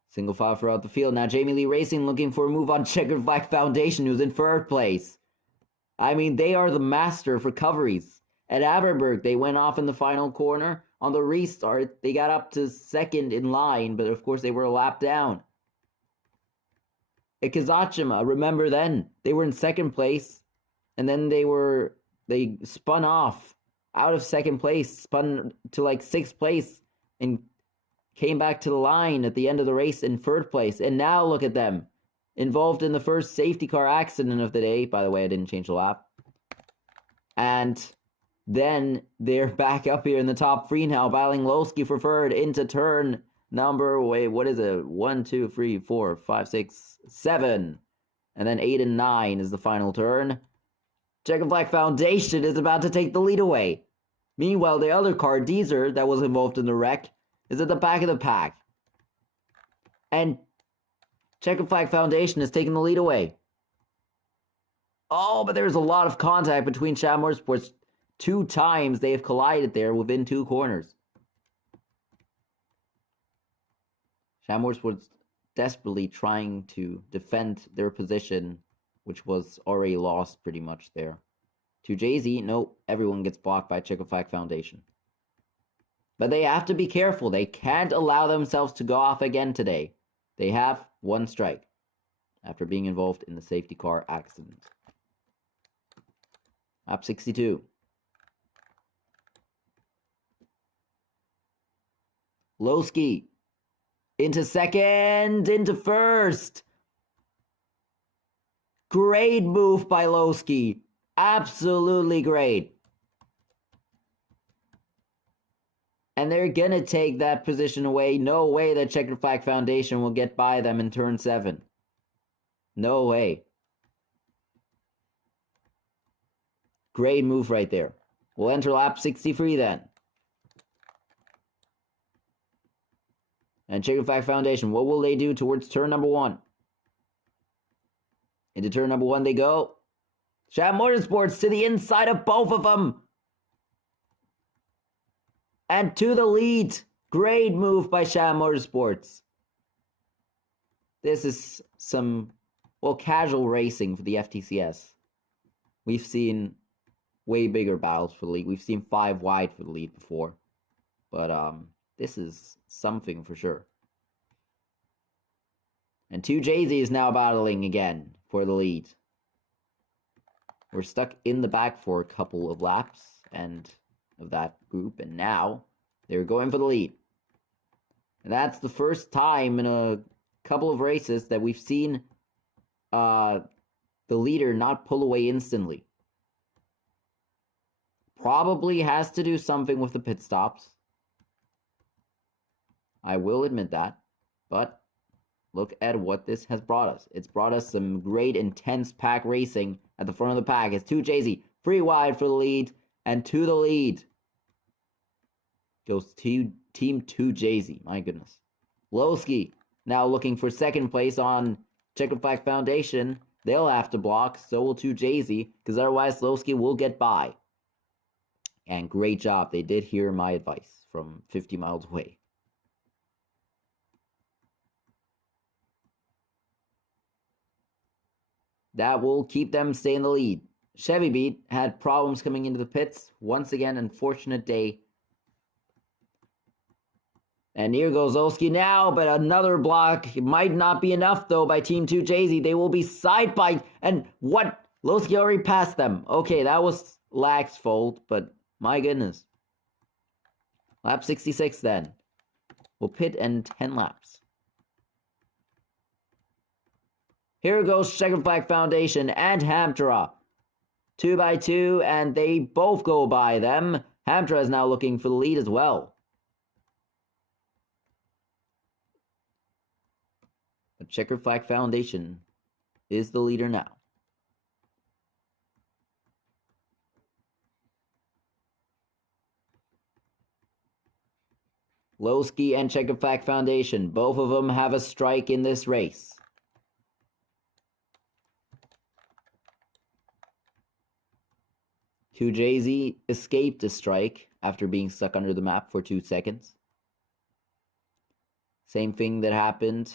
Single file throughout the field. Now Jamie Lee Racing looking for a move on Checkered Flag Foundation, who's in third place. I mean, they are the master of recoveries. At Averberg, they went off in the final corner. On the restart, they got up to second in line, but of course they were a lap down. At Kazachima, remember then, they were in second place, and then they spun off out of second place, spun to like 6th place, and came back to the line at the end of the race in 3rd place. And now look at them, involved in the first safety car accident of the day. By the way, I didn't change the lap. And then they're back up here in the top 3 now, battling Lowski for 3rd into turn number, what is it? 1, 2, 3, 4, 5, 6, 7. And then 8 and 9 is the final turn. Checkered Flag Foundation is about to take the lead away. Meanwhile, the other car, Deezer, that was involved in the wreck, is at the back of the pack. And Checkered Flag Foundation is taking the lead away. Oh, but there's a lot of contact between Sham Motorsports. 2 times they have collided there within 2 corners. Sham Motorsports desperately trying to defend their position, which was already lost pretty much there. To Jay-Z, nope, everyone gets blocked by Checkered Flag Foundation. But they have to be careful. They can't allow themselves to go off again today. They have 1 strike after being involved in the safety car accident. Lap 62. Lowski into second, into first. Great move by Lowski. Absolutely great. And they're gonna take that position away. No way that Checkered Flag Foundation will get by them in turn 7. No way. Great move right there. We'll enter lap 63 then. And Checkered Flag Foundation, what will they do towards turn number 1? Into turn number 1 they go. Sham Motorsports to the inside of both of them. And to the lead. Great move by Sham Motorsports. This is some, well, casual racing for the FTCS. We've seen way bigger battles for the lead. We've seen 5 wide for the lead before. But this is something for sure. And 2 Jay-Z is now battling again for the lead. We're stuck in the back for a couple of laps and of that group, and now they're going for the lead. And that's the first time in a couple of races that we've seen the leader not pull away instantly. Probably has to do something with the pit stops. I will admit that. But look at what this has brought us. It's brought us some great intense pack racing at the front of the pack. It's 2 Jay-Z, 3 wide for the lead, and to the lead goes to Team 2 Jay-Z. My goodness. Lowski now looking for second place on Checkered Flag Foundation. They'll have to block, so will 2 Jay-Z, because otherwise Lowski will get by. And great job. They did hear my advice from 50 miles away. That will keep them staying in the lead. Chevy Beat had problems coming into the pits. Once again, unfortunate day. And here goes Olski now, but another block. It might not be enough, though, by Team 2 Jay-Z. They will be side by... And what? Lowski already passed them. Okay, that was Lag's fault, but my goodness. Lap 66, then. We'll pit in 10 laps. Here goes Checkered Flag Foundation and Hamtra. 2 by 2, and they both go by them. Hamtra is now looking for the lead as well. But Checkered Flag Foundation is the leader now. Lowski and Checkered Flag Foundation, both of them have a strike in this race. Two Jay-Z escaped a strike after being stuck under the map for 2 seconds. Same thing that happened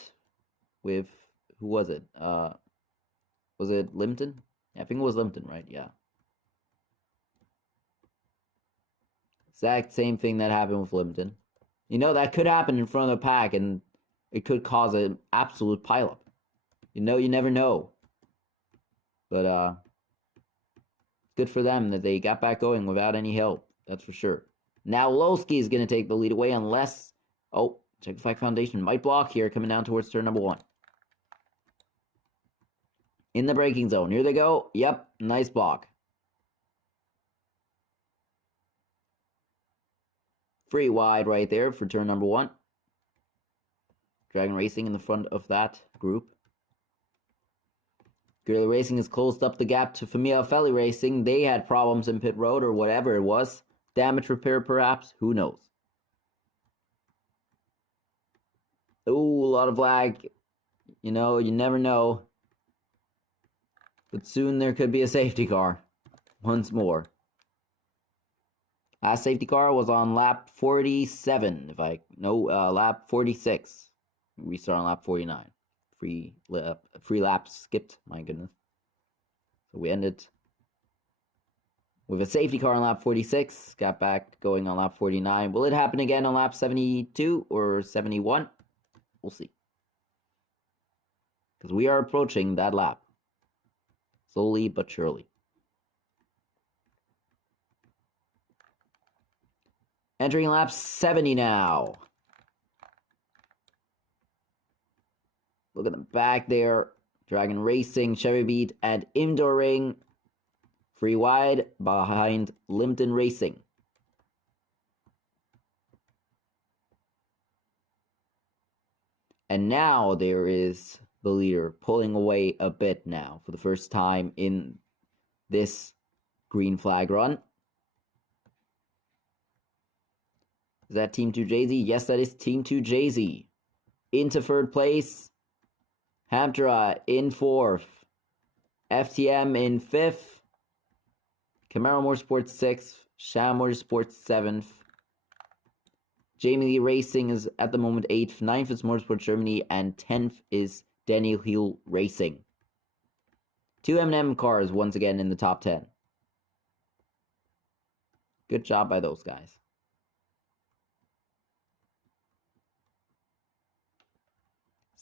with, who was it? Was it Limpton? Yeah, I think it was Limpton, right? Yeah. Exact same thing that happened with Limpton. You know, that could happen in front of the pack, and it could cause an absolute pileup. You know, you never know. But, good for them that they got back going without any help. That's for sure. Now Lowski is going to take the lead away unless... Oh, Czechoslovak Foundation might block here, coming down towards turn number 1. In the braking zone. Here they go. Yep, nice block. Free wide right there for turn number 1. Dragon Racing in the front of that group. Guerrilla Racing has closed up the gap to Familia Feli Racing. They had problems in pit road or whatever it was. Damage repair perhaps. Who knows? Ooh, a lot of lag. You know, you never know. But soon there could be a safety car. Once more. Last safety car was on lap 47. Lap 46. Restart on lap 49. Free laps skipped. My goodness. So we ended with a safety car on lap 46. Got back going on lap 49. Will it happen again on lap 72 or 71? We'll see. Because we are approaching that lap. Slowly but surely. Entering lap 70 now. Look at the back there. Dragon Racing, Chevy Beat, and Indoor Ring. Free wide behind Limpton Racing. And now there is the leader pulling away a bit now for the first time in this green flag run. Is that Team 2JZ? Yes, that is Team 2JZ. Into third place. Hamtra in 4th. FTM in 5th. Camaro Motorsports 6th. Sham Motorsports 7th. Jamie Lee Racing is at the moment 8th. 9th is Motorsport Germany. And 10th is Daniel Hill Racing. 2 M&M cars once again in the top 10. Good job by those guys.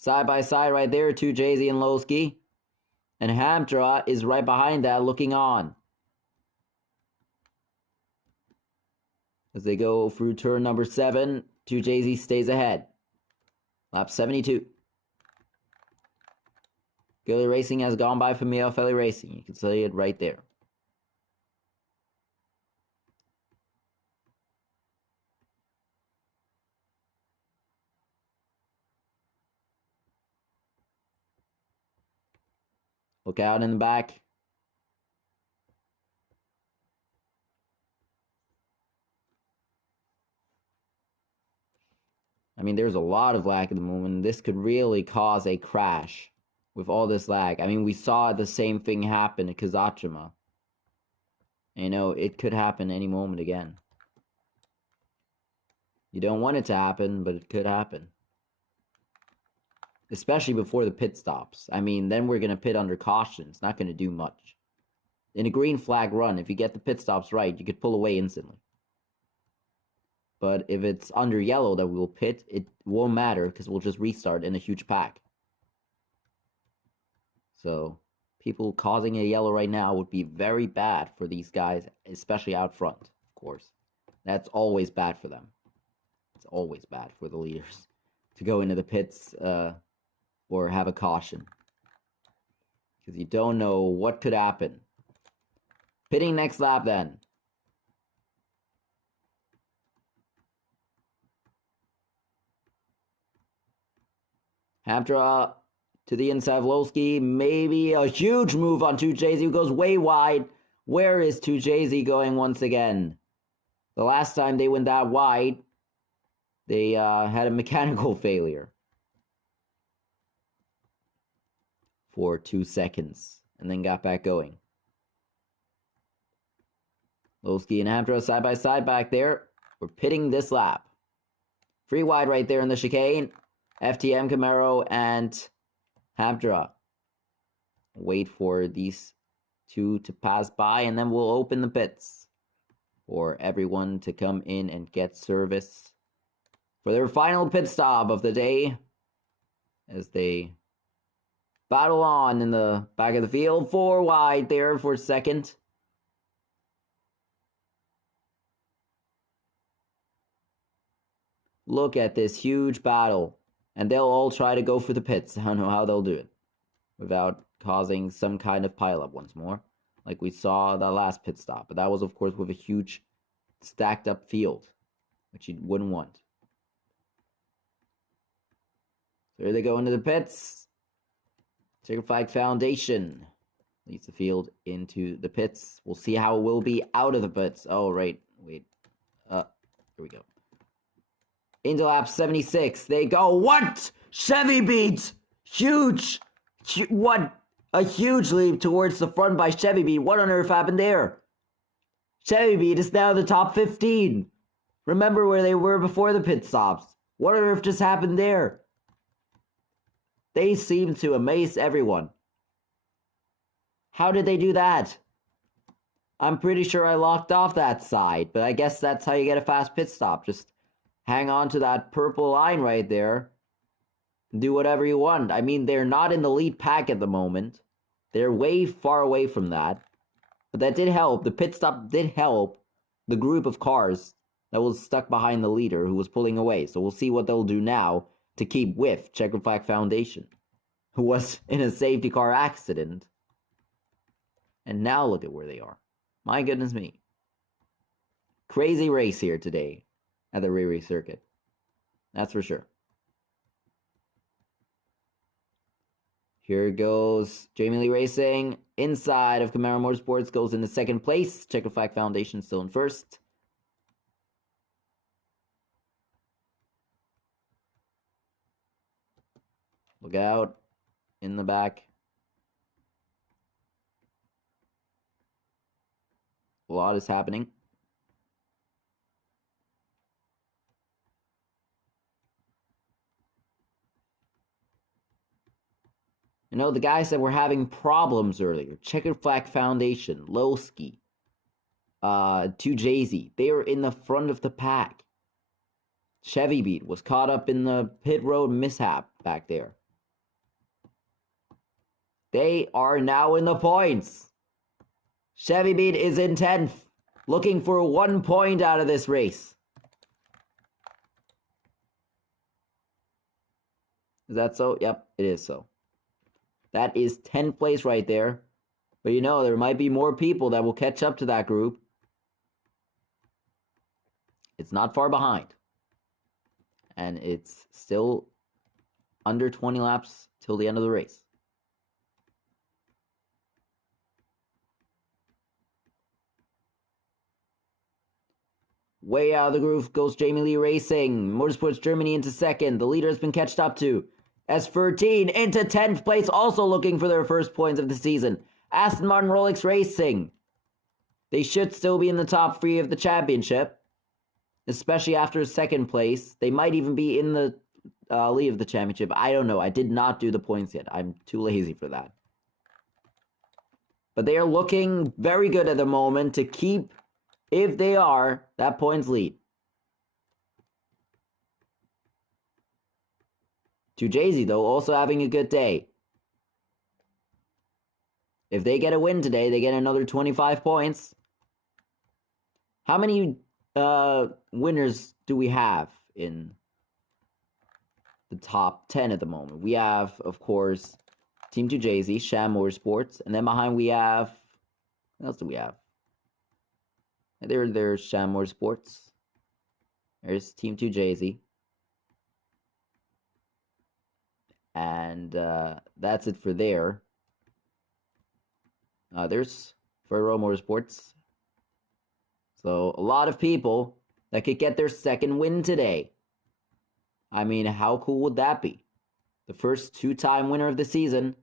Side by side right there, 2JZ and Lowski. And Hamtra is right behind that looking on. As they go through turn number 7, 2JZ stays ahead. Lap 72. Guerrilla Racing has gone by Familia Feli Racing. You can see it right there. Look out in the back. I mean, there's a lot of lag at the moment. This could really cause a crash with all this lag. I mean, we saw the same thing happen at Kazachima. You know, it could happen any moment again. You don't want it to happen, but it could happen. Especially before the pit stops. I mean, then we're going to pit under caution. It's not going to do much. In a green flag run, if you get the pit stops right, you could pull away instantly. But if it's under yellow that we will pit, it won't matter because we'll just restart in a huge pack. So, people causing a yellow right now would be very bad for these guys, especially out front, of course. That's always bad for them. It's always bad for the leaders to go into the pits or have a caution. Because you don't know what could happen. Pitting next lap then. Hamtra to the inside of Lowski. Maybe a huge move on 2JZ who goes way wide. Where is 2JZ going once again? The last time they went that wide, they had a mechanical failure. For 2 seconds. And then got back going. Lowski and Hamtra side by side back there. We're pitting this lap. Free wide right there in the chicane. FTM, Camaro, and Hamtra. Wait for these two to pass by, and then we'll open the pits. for everyone to come in and get service for their final pit stop of the day as they battle on in the back of the field. 4 wide there for second. Look at this huge battle. And they'll all try to go for the pits. I don't know how they'll do it without causing some kind of pileup once more, like we saw that last pit stop. But that was, of course, with a huge stacked up field, which you wouldn't want. So here they go into the pits. Checkered Flag Foundation leads the field into the pits. We'll see how it will be out of the pits. Oh, right. Wait. Here we go. Into lap 76. They go. What? Chevy beat! Huge! What? A huge leap towards the front by Chevy Beat. What on earth happened there? Chevy Beat is now the top 15. Remember where they were before the pit stops. What on earth just happened there? They seem to amaze everyone. How did they do that? I'm pretty sure I locked off that side, but I guess that's how you get a fast pit stop. Just hang on to that purple line right there. Do whatever you want. I mean, they're not in the lead pack at the moment. They're way far away from that. But that did help. The pit stop did help the group of cars that was stuck behind the leader who was pulling away. So we'll see what they'll do now to keep with Checkered Flag Foundation, who was in a safety car accident. And now look at where they are. My goodness me. Crazy race here today at the Riri circuit. That's for sure. Here goes Jamie Lee Racing. Inside of Camaro Motorsports goes into second place. Checkered Flag Foundation still in first. Look out. In the back. A lot is happening. You know, the guys that were having problems earlier, Checkered Flag Foundation, Lowski, 2JZ, they were in the front of the pack. Chevy Beat was caught up in the pit road mishap back there. They are now in the points. Chevy Beat is in 10th, looking for 1 point out of this race. Is that so? Yep, it is so. That is 10th place right there. But you know, there might be more people that will catch up to that group. It's not far behind. And it's still under 20 laps till the end of the race. Way out of the groove goes Jamie Lee Racing. Motorsports Germany into second. The leader has been catched up to. S13 into 10th place, also looking for their first points of the season. Aston Martin Rolex Racing. They should still be in the top 3 of the championship, especially after second place. They might even be in the lead of the championship. I don't know. I did not do the points yet. I'm too lazy for that. But they are looking very good at the moment to keep, if they are, that points lead. 2JZ, though, also having a good day. If they get a win today, they get another 25 points. How many winners do we have in the top 10 at the moment? We have, of course, Team 2JZ, Sham Motorsports, and then behind we have... What else do we have? There's Sham Motorsports. There's Team 2JZ. And that's it for there. There's Ferro Motorsports. So a lot of people that could get their second win today. I mean, how cool would that be? The first 2-time winner of the season.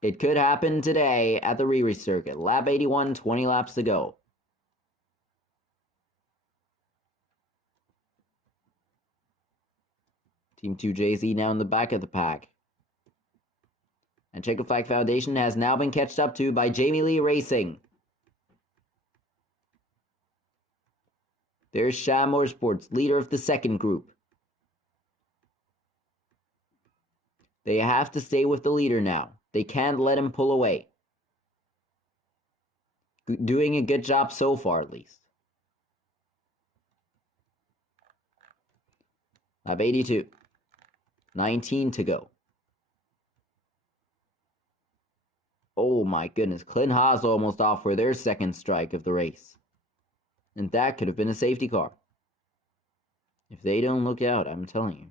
It could happen today at the Riri circuit. Lap 81, 20 laps to go. Team 2JZ now in the back of the pack. And Checkered Flag Foundation has now been catched up to by Jamie Lee Racing. There's Sham Motorsports, leader of the second group. They have to stay with the leader now. They can't let him pull away. Doing a good job so far, at least. Lap 82. 19 to go. Oh my goodness. Clint Haas almost off for their second strike of the race. And that could have been a safety car. If they don't look out, I'm telling you.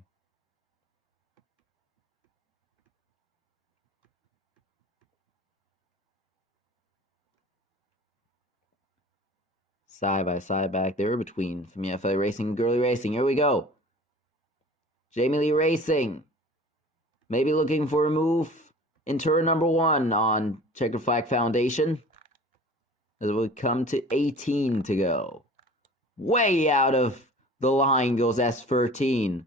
Side by side back there between FMFA Racing and Girly Racing. Here we go. Jamie Lee Racing. Maybe looking for a move in turn number 1 on Checkered Flag Foundation. As we come to 18 to go. Way out of the line goes S13.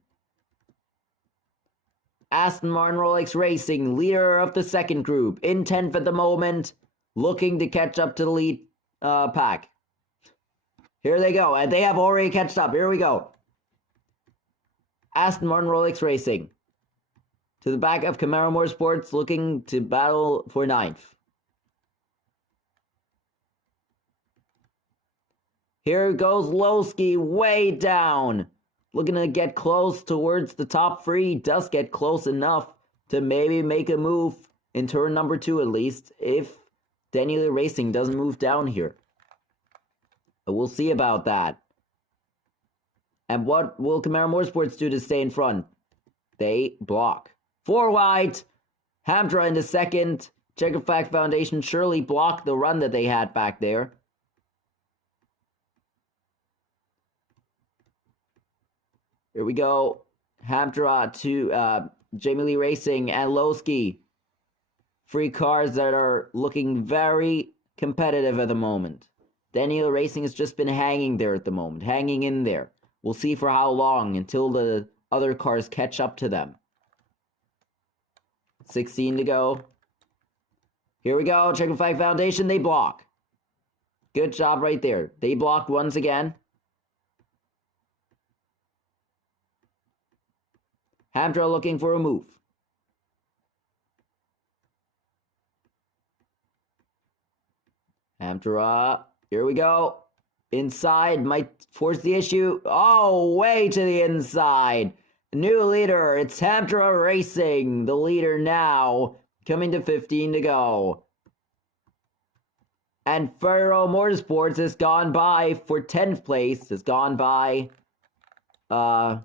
Aston Martin Rolex Racing, leader of the second group. In 10th at the moment. Looking to catch up to the lead pack. Here they go, and they have already catched up. Here we go. Aston Martin Rolex Racing. To the back of Camaro Motorsports, looking to battle for 9th. Here goes Lowski way down. Looking to get close towards the top 3. Does get close enough to maybe make a move in turn number 2 at least. If Daniel Racing doesn't move down here. But we'll see about that. And what will Camaro Motorsports do to stay in front? They block. 4 wide. Hamdra into second. Checkered Flag Foundation surely blocked the run that they had back there. Here we go. Hamdra to Jamie Lee Racing and Lowski. 3 cars that are looking very competitive at the moment. Daniel Racing has just been hanging there at the moment. Hanging in there. We'll see for how long until the other cars catch up to them. 16 to go. Here we go. Checkered Flag Foundation. They block. Good job right there. They blocked once again. Hamdra looking for a move. Hamdra. Here we go. Inside might force the issue. Oh, way to the inside. New leader. It's Hamdra Racing. The leader now. Coming to 15 to go. And Ferro Motorsports has gone by for 10th place. Has gone by Aston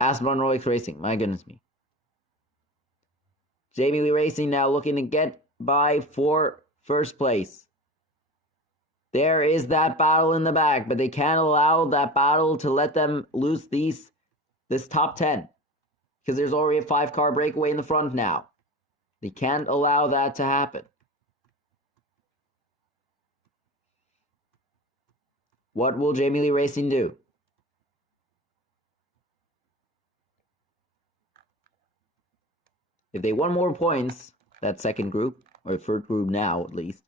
Martin Rolex Racing. My goodness me. Jamie Lee Racing now looking to get by for first place. There is that battle in the back, but they can't allow that battle to let them lose this top 10. Because there's already a 5-car breakaway in the front now. They can't allow that to happen. What will Jamie Lee Racing do? If they want more points, that second group, or third group now at least,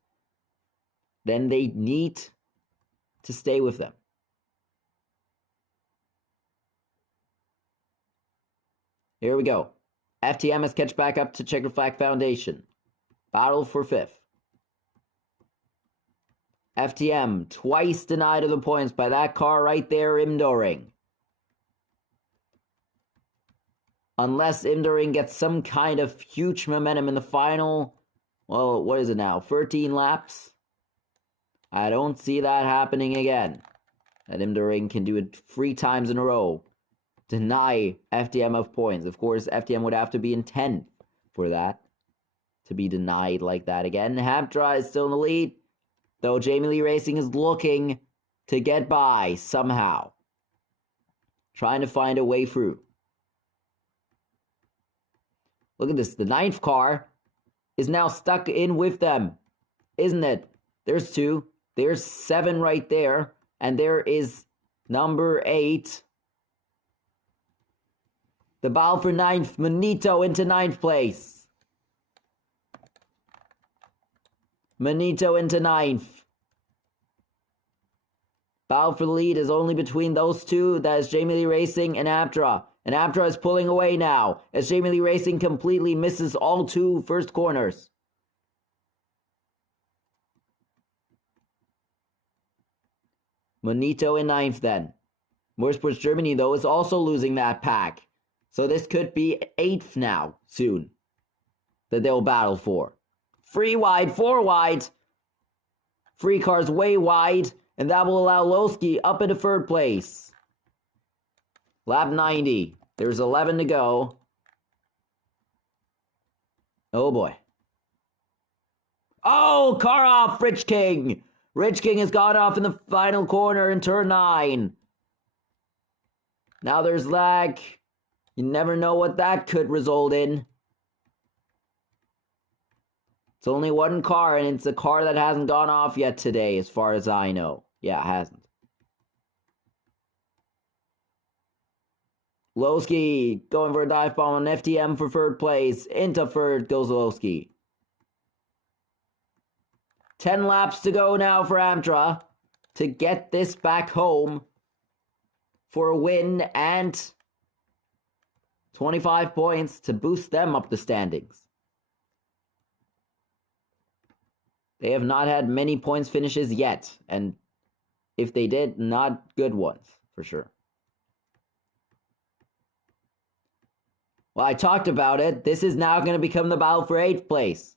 then they need to stay with them. Here we go. FTM has catch back up to Checkered Flag Foundation. Battle for 5th. FTM twice denied of the points by that car right there, Imdoring. Unless Imdoring gets some kind of huge momentum in the final, well, what is it now? 13 laps? I don't see that happening again. That Imdoring can do it 3 times in a row. Deny FTM of points. Of course, FTM would have to be in 10th for that. To be denied like that again. Hamdra is still in the lead. Though Jamie Lee Racing is looking to get by somehow. Trying to find a way through. Look at this. The 9th car is now stuck in with them. Isn't it? There's 2. There's 7 right there. And there is number 8. The battle for 9th. Manito into 9th place. Manito into 9th. Battle for the lead is only between those two. That is Jamie Lee Racing and Aptra. And Aptra is pulling away now as Jamie Lee Racing completely misses all two first corners. Monito in 9th then. Motorsports Germany, though, is also losing that pack. So this could be 8th now, soon, that they'll battle for. 3 wide, 4 wide. 3 cars way wide, and that will allow Lowski up into 3rd place. Lap 90. There's 11 to go. Oh boy. Oh, car off, Rich King. Rich King has gone off in the final corner in turn 9. Now there's lag. You never know what that could result in. It's only one car, and it's a car that hasn't gone off yet today, as far as I know. Yeah, it hasn't. Lowski going for a dive bomb on FTM for 3rd place. Into 3rd goes Lowski. 10 laps to go now for Amtra to get this back home for a win and 25 points to boost them up the standings. They have not had many points finishes yet, and if they did, not good ones, for sure. Well, I talked about it. This is now going to become the battle for 8th place,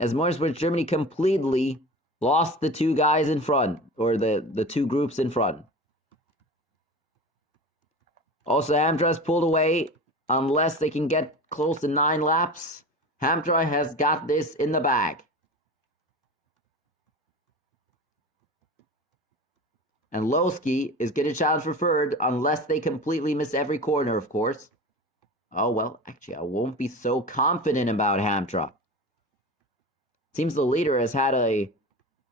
as Motorsports Germany completely lost the 2 guys in front, or the 2 groups in front. Also, Hamtra's pulled away unless they can get close to 9 laps. Hamtra has got this in the bag. And Lowski is going to challenge for 3rd unless they completely miss every corner, of course. Oh, well, actually, I won't be so confident about Hamtra. Seems the leader has had a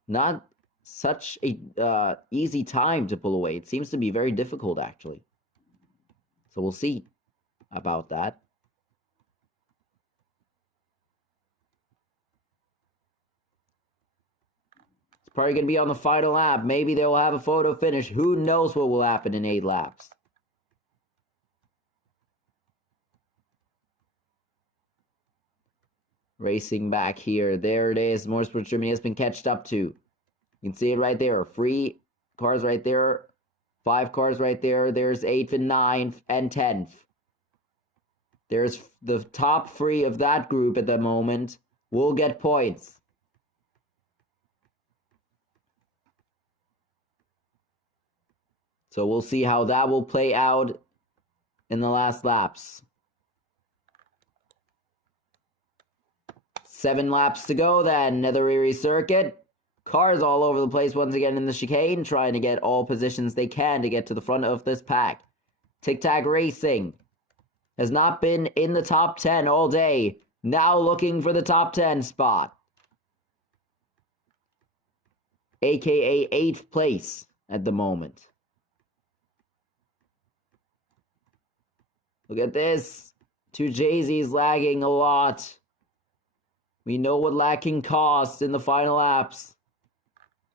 not such a easy time to pull away. It seems to be very difficult, actually. So we'll see about that. It's probably going to be on the final lap. Maybe they will have a photo finish. Who knows what will happen in 8 laps. Racing back here. There it is. Motorsports Germany has been catched up to. You can see it right there. 3 cars right there. 5 cars right there. There's 8th and 9th and 10th. There's the top 3 of that group at the moment will get points. So we'll see how that will play out in the last laps. 7 laps to go then. Another Riri circuit. Cars all over the place once again in the chicane, trying to get all positions they can to get to the front of this pack. Tic Tac Racing has not been in the top 10 all day. Now looking for the top 10 spot. AKA 8th place at the moment. Look at this. 2 Jay-Z's lagging a lot. We know what lag can cost in the final laps.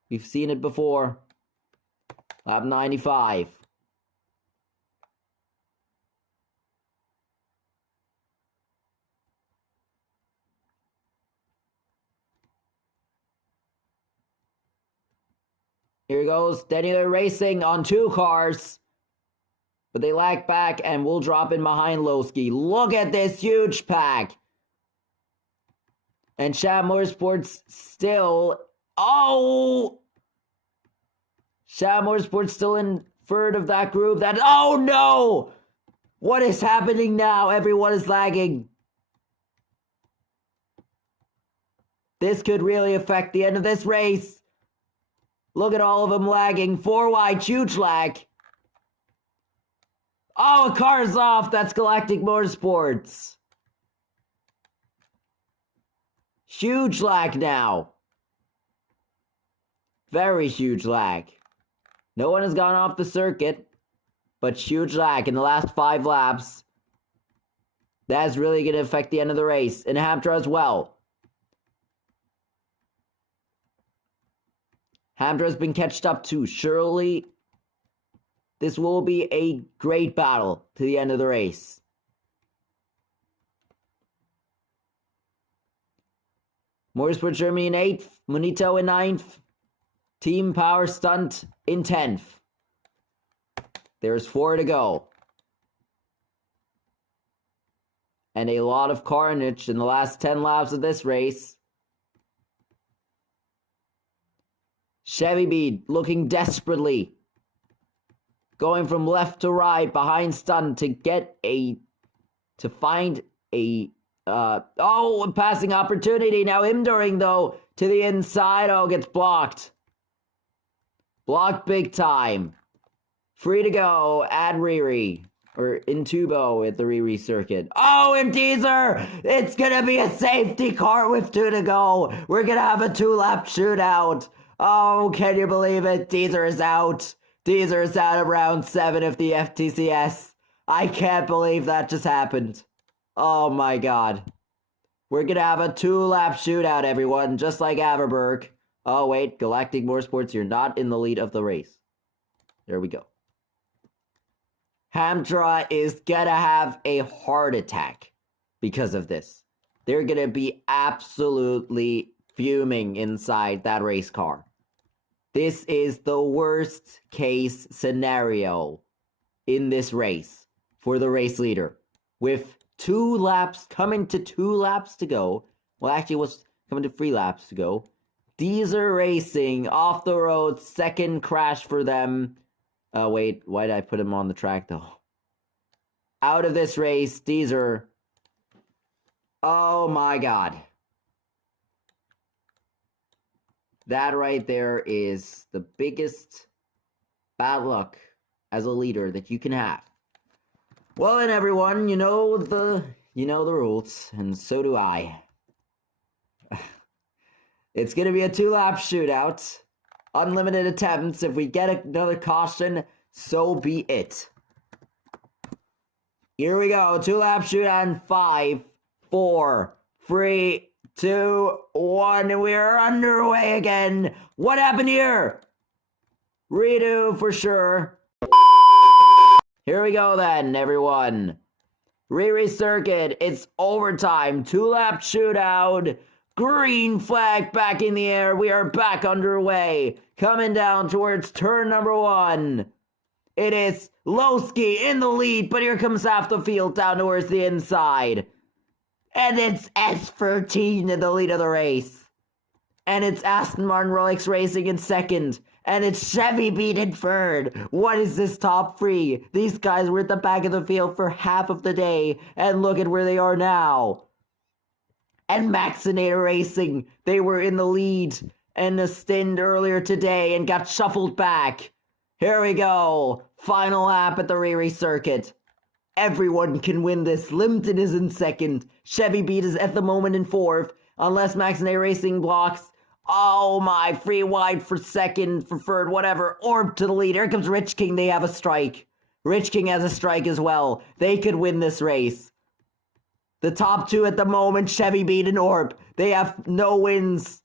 We've seen it before. Lap 95. Here goes Daniel Racing on 2 cars. But they lag back and will drop in behind Lowski. Look at this huge pack. And Shab Motorsports still... Oh! Shab Motorsports still in 3rd of that group. Oh no! What is happening now? Everyone is lagging. This could really affect the end of this race. Look at all of them lagging. 4 wide, huge lag. Oh, a car's off. That's Galactic Motorsports. Huge lag now. Very huge lag. No one has gone off the circuit, but huge lag in the last 5 laps. That's really going to affect the end of the race. And Hamtra as well. Hamdra's been catched up to. Surely this will be a great battle to the end of the race. Motorsport Germany in 8th, Monito in 9th, Team Power Stunt in 10th. There's 4 to go. And a lot of carnage in the last 10 laps of this race. Chevy Beat looking desperately. Going from left to right behind Stunt to find a a passing opportunity. Now Imduring though to the inside. Oh, gets blocked. Blocked big time. Free to go at Riri. Or in Tubo at the Riri circuit. Oh, and Teaser! It's gonna be a safety car with 2 to go. We're gonna have a 2-lap shootout. Oh, can you believe it? Teaser is out. Teaser is out of round 7 of the FTCS. I can't believe that just happened. Oh my god. We're gonna have a 2-lap shootout, everyone, just like Averberg. Oh wait, Galactic Motorsports, you're not in the lead of the race. There we go. Hamdra is gonna have a heart attack because of this. They're gonna be absolutely fuming inside that race car. This is the worst case scenario in this race for the race leader. With 2 laps, coming to 2 laps to go. Well, actually, it was coming to 3 laps to go. Deezer Racing off the road, second crash for them. Wait, why did I put him on the track though? Out of this race, Deezer. Oh my god. That right there is the biggest bad luck as a leader that you can have. Well then everyone, you know the rules, and so do I. It's gonna be a 2-lap shootout. Unlimited attempts. If we get another caution, so be it. Here we go. 2-lap shootout in 5, 4, 3, 2, 1. And we are underway again. What happened here? Redo for sure. Here we go then, everyone. Riri circuit. It's overtime. 2-lap shootout. Green flag back in the air. We are back underway. Coming down towards turn number 1. It is Lowski in the lead, but here comes half the field down towards the inside. And it's S13 in the lead of the race. And it's Aston Martin Rolex Racing in second. And it's Chevy Beat in third. What is this top 3? These guys were at the back of the field for half of the day. And look at where they are now. And Maxinator Racing, they were in the lead and a stint earlier today and got shuffled back. Here we go. Final lap at the Riri circuit. Everyone can win this. Limpton is in second. Chevy Beat is at the moment in 4th. Unless Maxinator Racing blocks. Oh my, free wide for second, for third, whatever. Orb to the lead. Here comes Rich King. They have a strike. Rich King has a strike as well. They could win this race. The top 2 at the moment, Chevy Beat and Orb. They have no wins.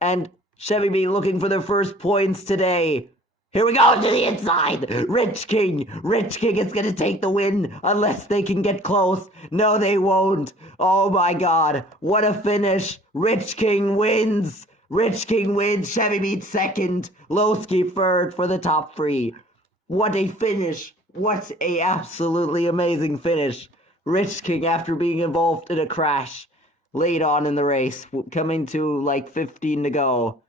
And Chevy Beat looking for their first points today. Here we go to the inside. Rich King. Rich King is going to take the win unless they can get close. No, they won't. Oh my god. What a finish. Rich King wins. Rich King wins. Chevy Beat second. Lowski third for the top 3. What a finish. What a absolutely amazing finish. Rich King, after being involved in a crash late on in the race, coming to like 15 to go.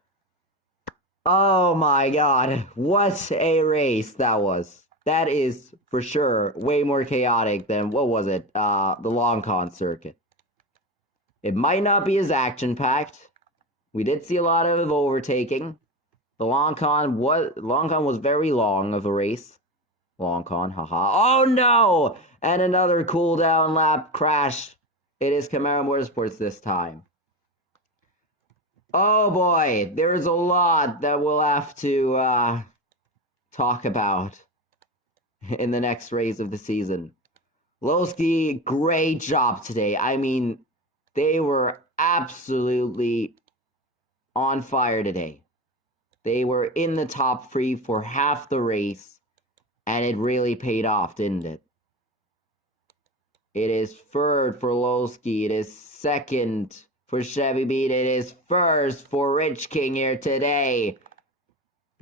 Oh my god, what a race that was. That is, for sure, way more chaotic than, what was it, the Long Con circuit. It might not be as action-packed. We did see a lot of overtaking. The Long Con was very long of a race. Long Con, haha. Oh no! And another cooldown lap crash. It is Camaro Motorsports this time. Oh boy, there's a lot that we'll have to talk about in the next race of the season. Lowski, great job today. I mean, they were absolutely on fire today. They were in the top 3 for half the race, and it really paid off, didn't it? It is third for Lowski. It is second for Chevy Beat. It is first for Rich King here today.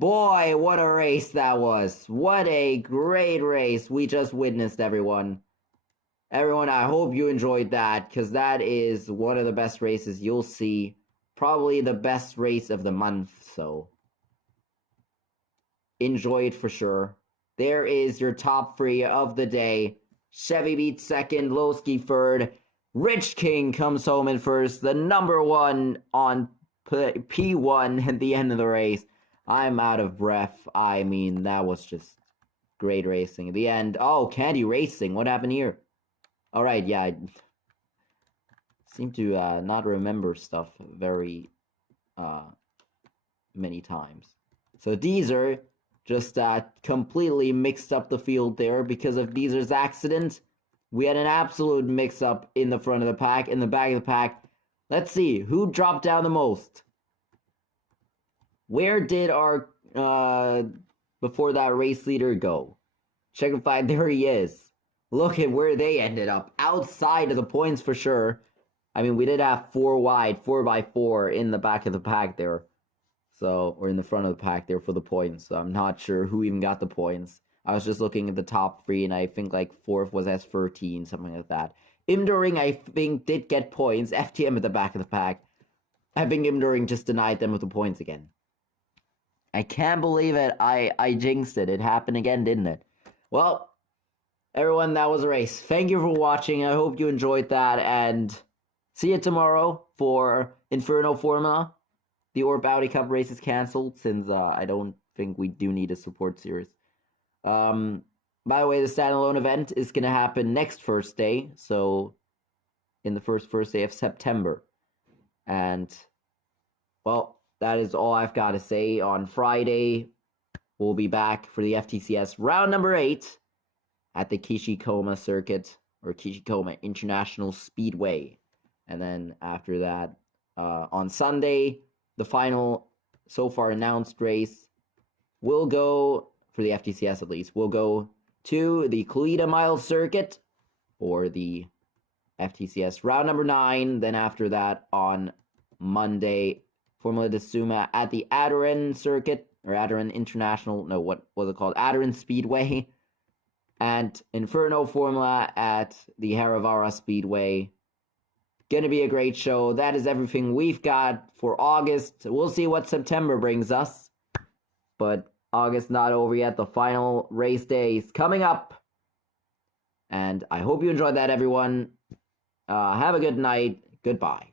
Boy, what a race that was. What a great race we just witnessed, everyone. Everyone, I hope you enjoyed that, because that is one of the best races you'll see. Probably the best race of the month, so enjoy it for sure. There is your top 3 of the day. Chevy Beat second, Lowski third. Rich King comes home in first, the number 1 on P1 at the end of the race. I'm out of breath. I mean, that was just great racing. At the end, oh, Candy Racing, what happened here? Alright, yeah, I seem to not remember stuff very many times. So Deezer just completely mixed up the field there because of Deezer's accident. We had an absolute mix-up in the front of the pack, in the back of the pack. Let's see, who dropped down the most? Where did our, before that race leader go? Check and find, there he is. Look at where they ended up, outside of the points for sure. I mean, we did have 4 wide, 4x4 in the back of the pack there. So, or in the front of the pack there for the points. So I'm not sure who even got the points. I was just looking at the top 3, and I think like 4th was S13, something like that. Imduring, I think, did get points. FTM at the back of the pack. I think Imduring just denied them with the points again. I can't believe it. I jinxed it. It happened again, didn't it? Well, everyone, that was a race. Thank you for watching. I hope you enjoyed that, and see you tomorrow for Inferno Formula. The Orb Audi Cup race is cancelled since I don't think we do need a support series. By the way, the standalone event is going to happen next Thursday, so in the first day of September. And, well, that is all I've got to say. On Friday, we'll be back for the FTCS round number 8 at the Kishikoma Circuit, or Kishikoma International Speedway. And then after that, on Sunday, the final so far announced race will go, for the FTCS at least, will go to the Kalita Mile Circuit, or the FTCS round number 9. Then after that, on Monday, Formula de Suma at the Adaren Circuit, or Adaren International, no, what was it called? Adaren Speedway. And Inferno Formula at the Haravara Speedway. Gonna be a great show. That is everything we've got for August. We'll see what September brings us. But August not over yet. The final race day is coming up. And I hope you enjoyed that, everyone. Have a good night. Goodbye.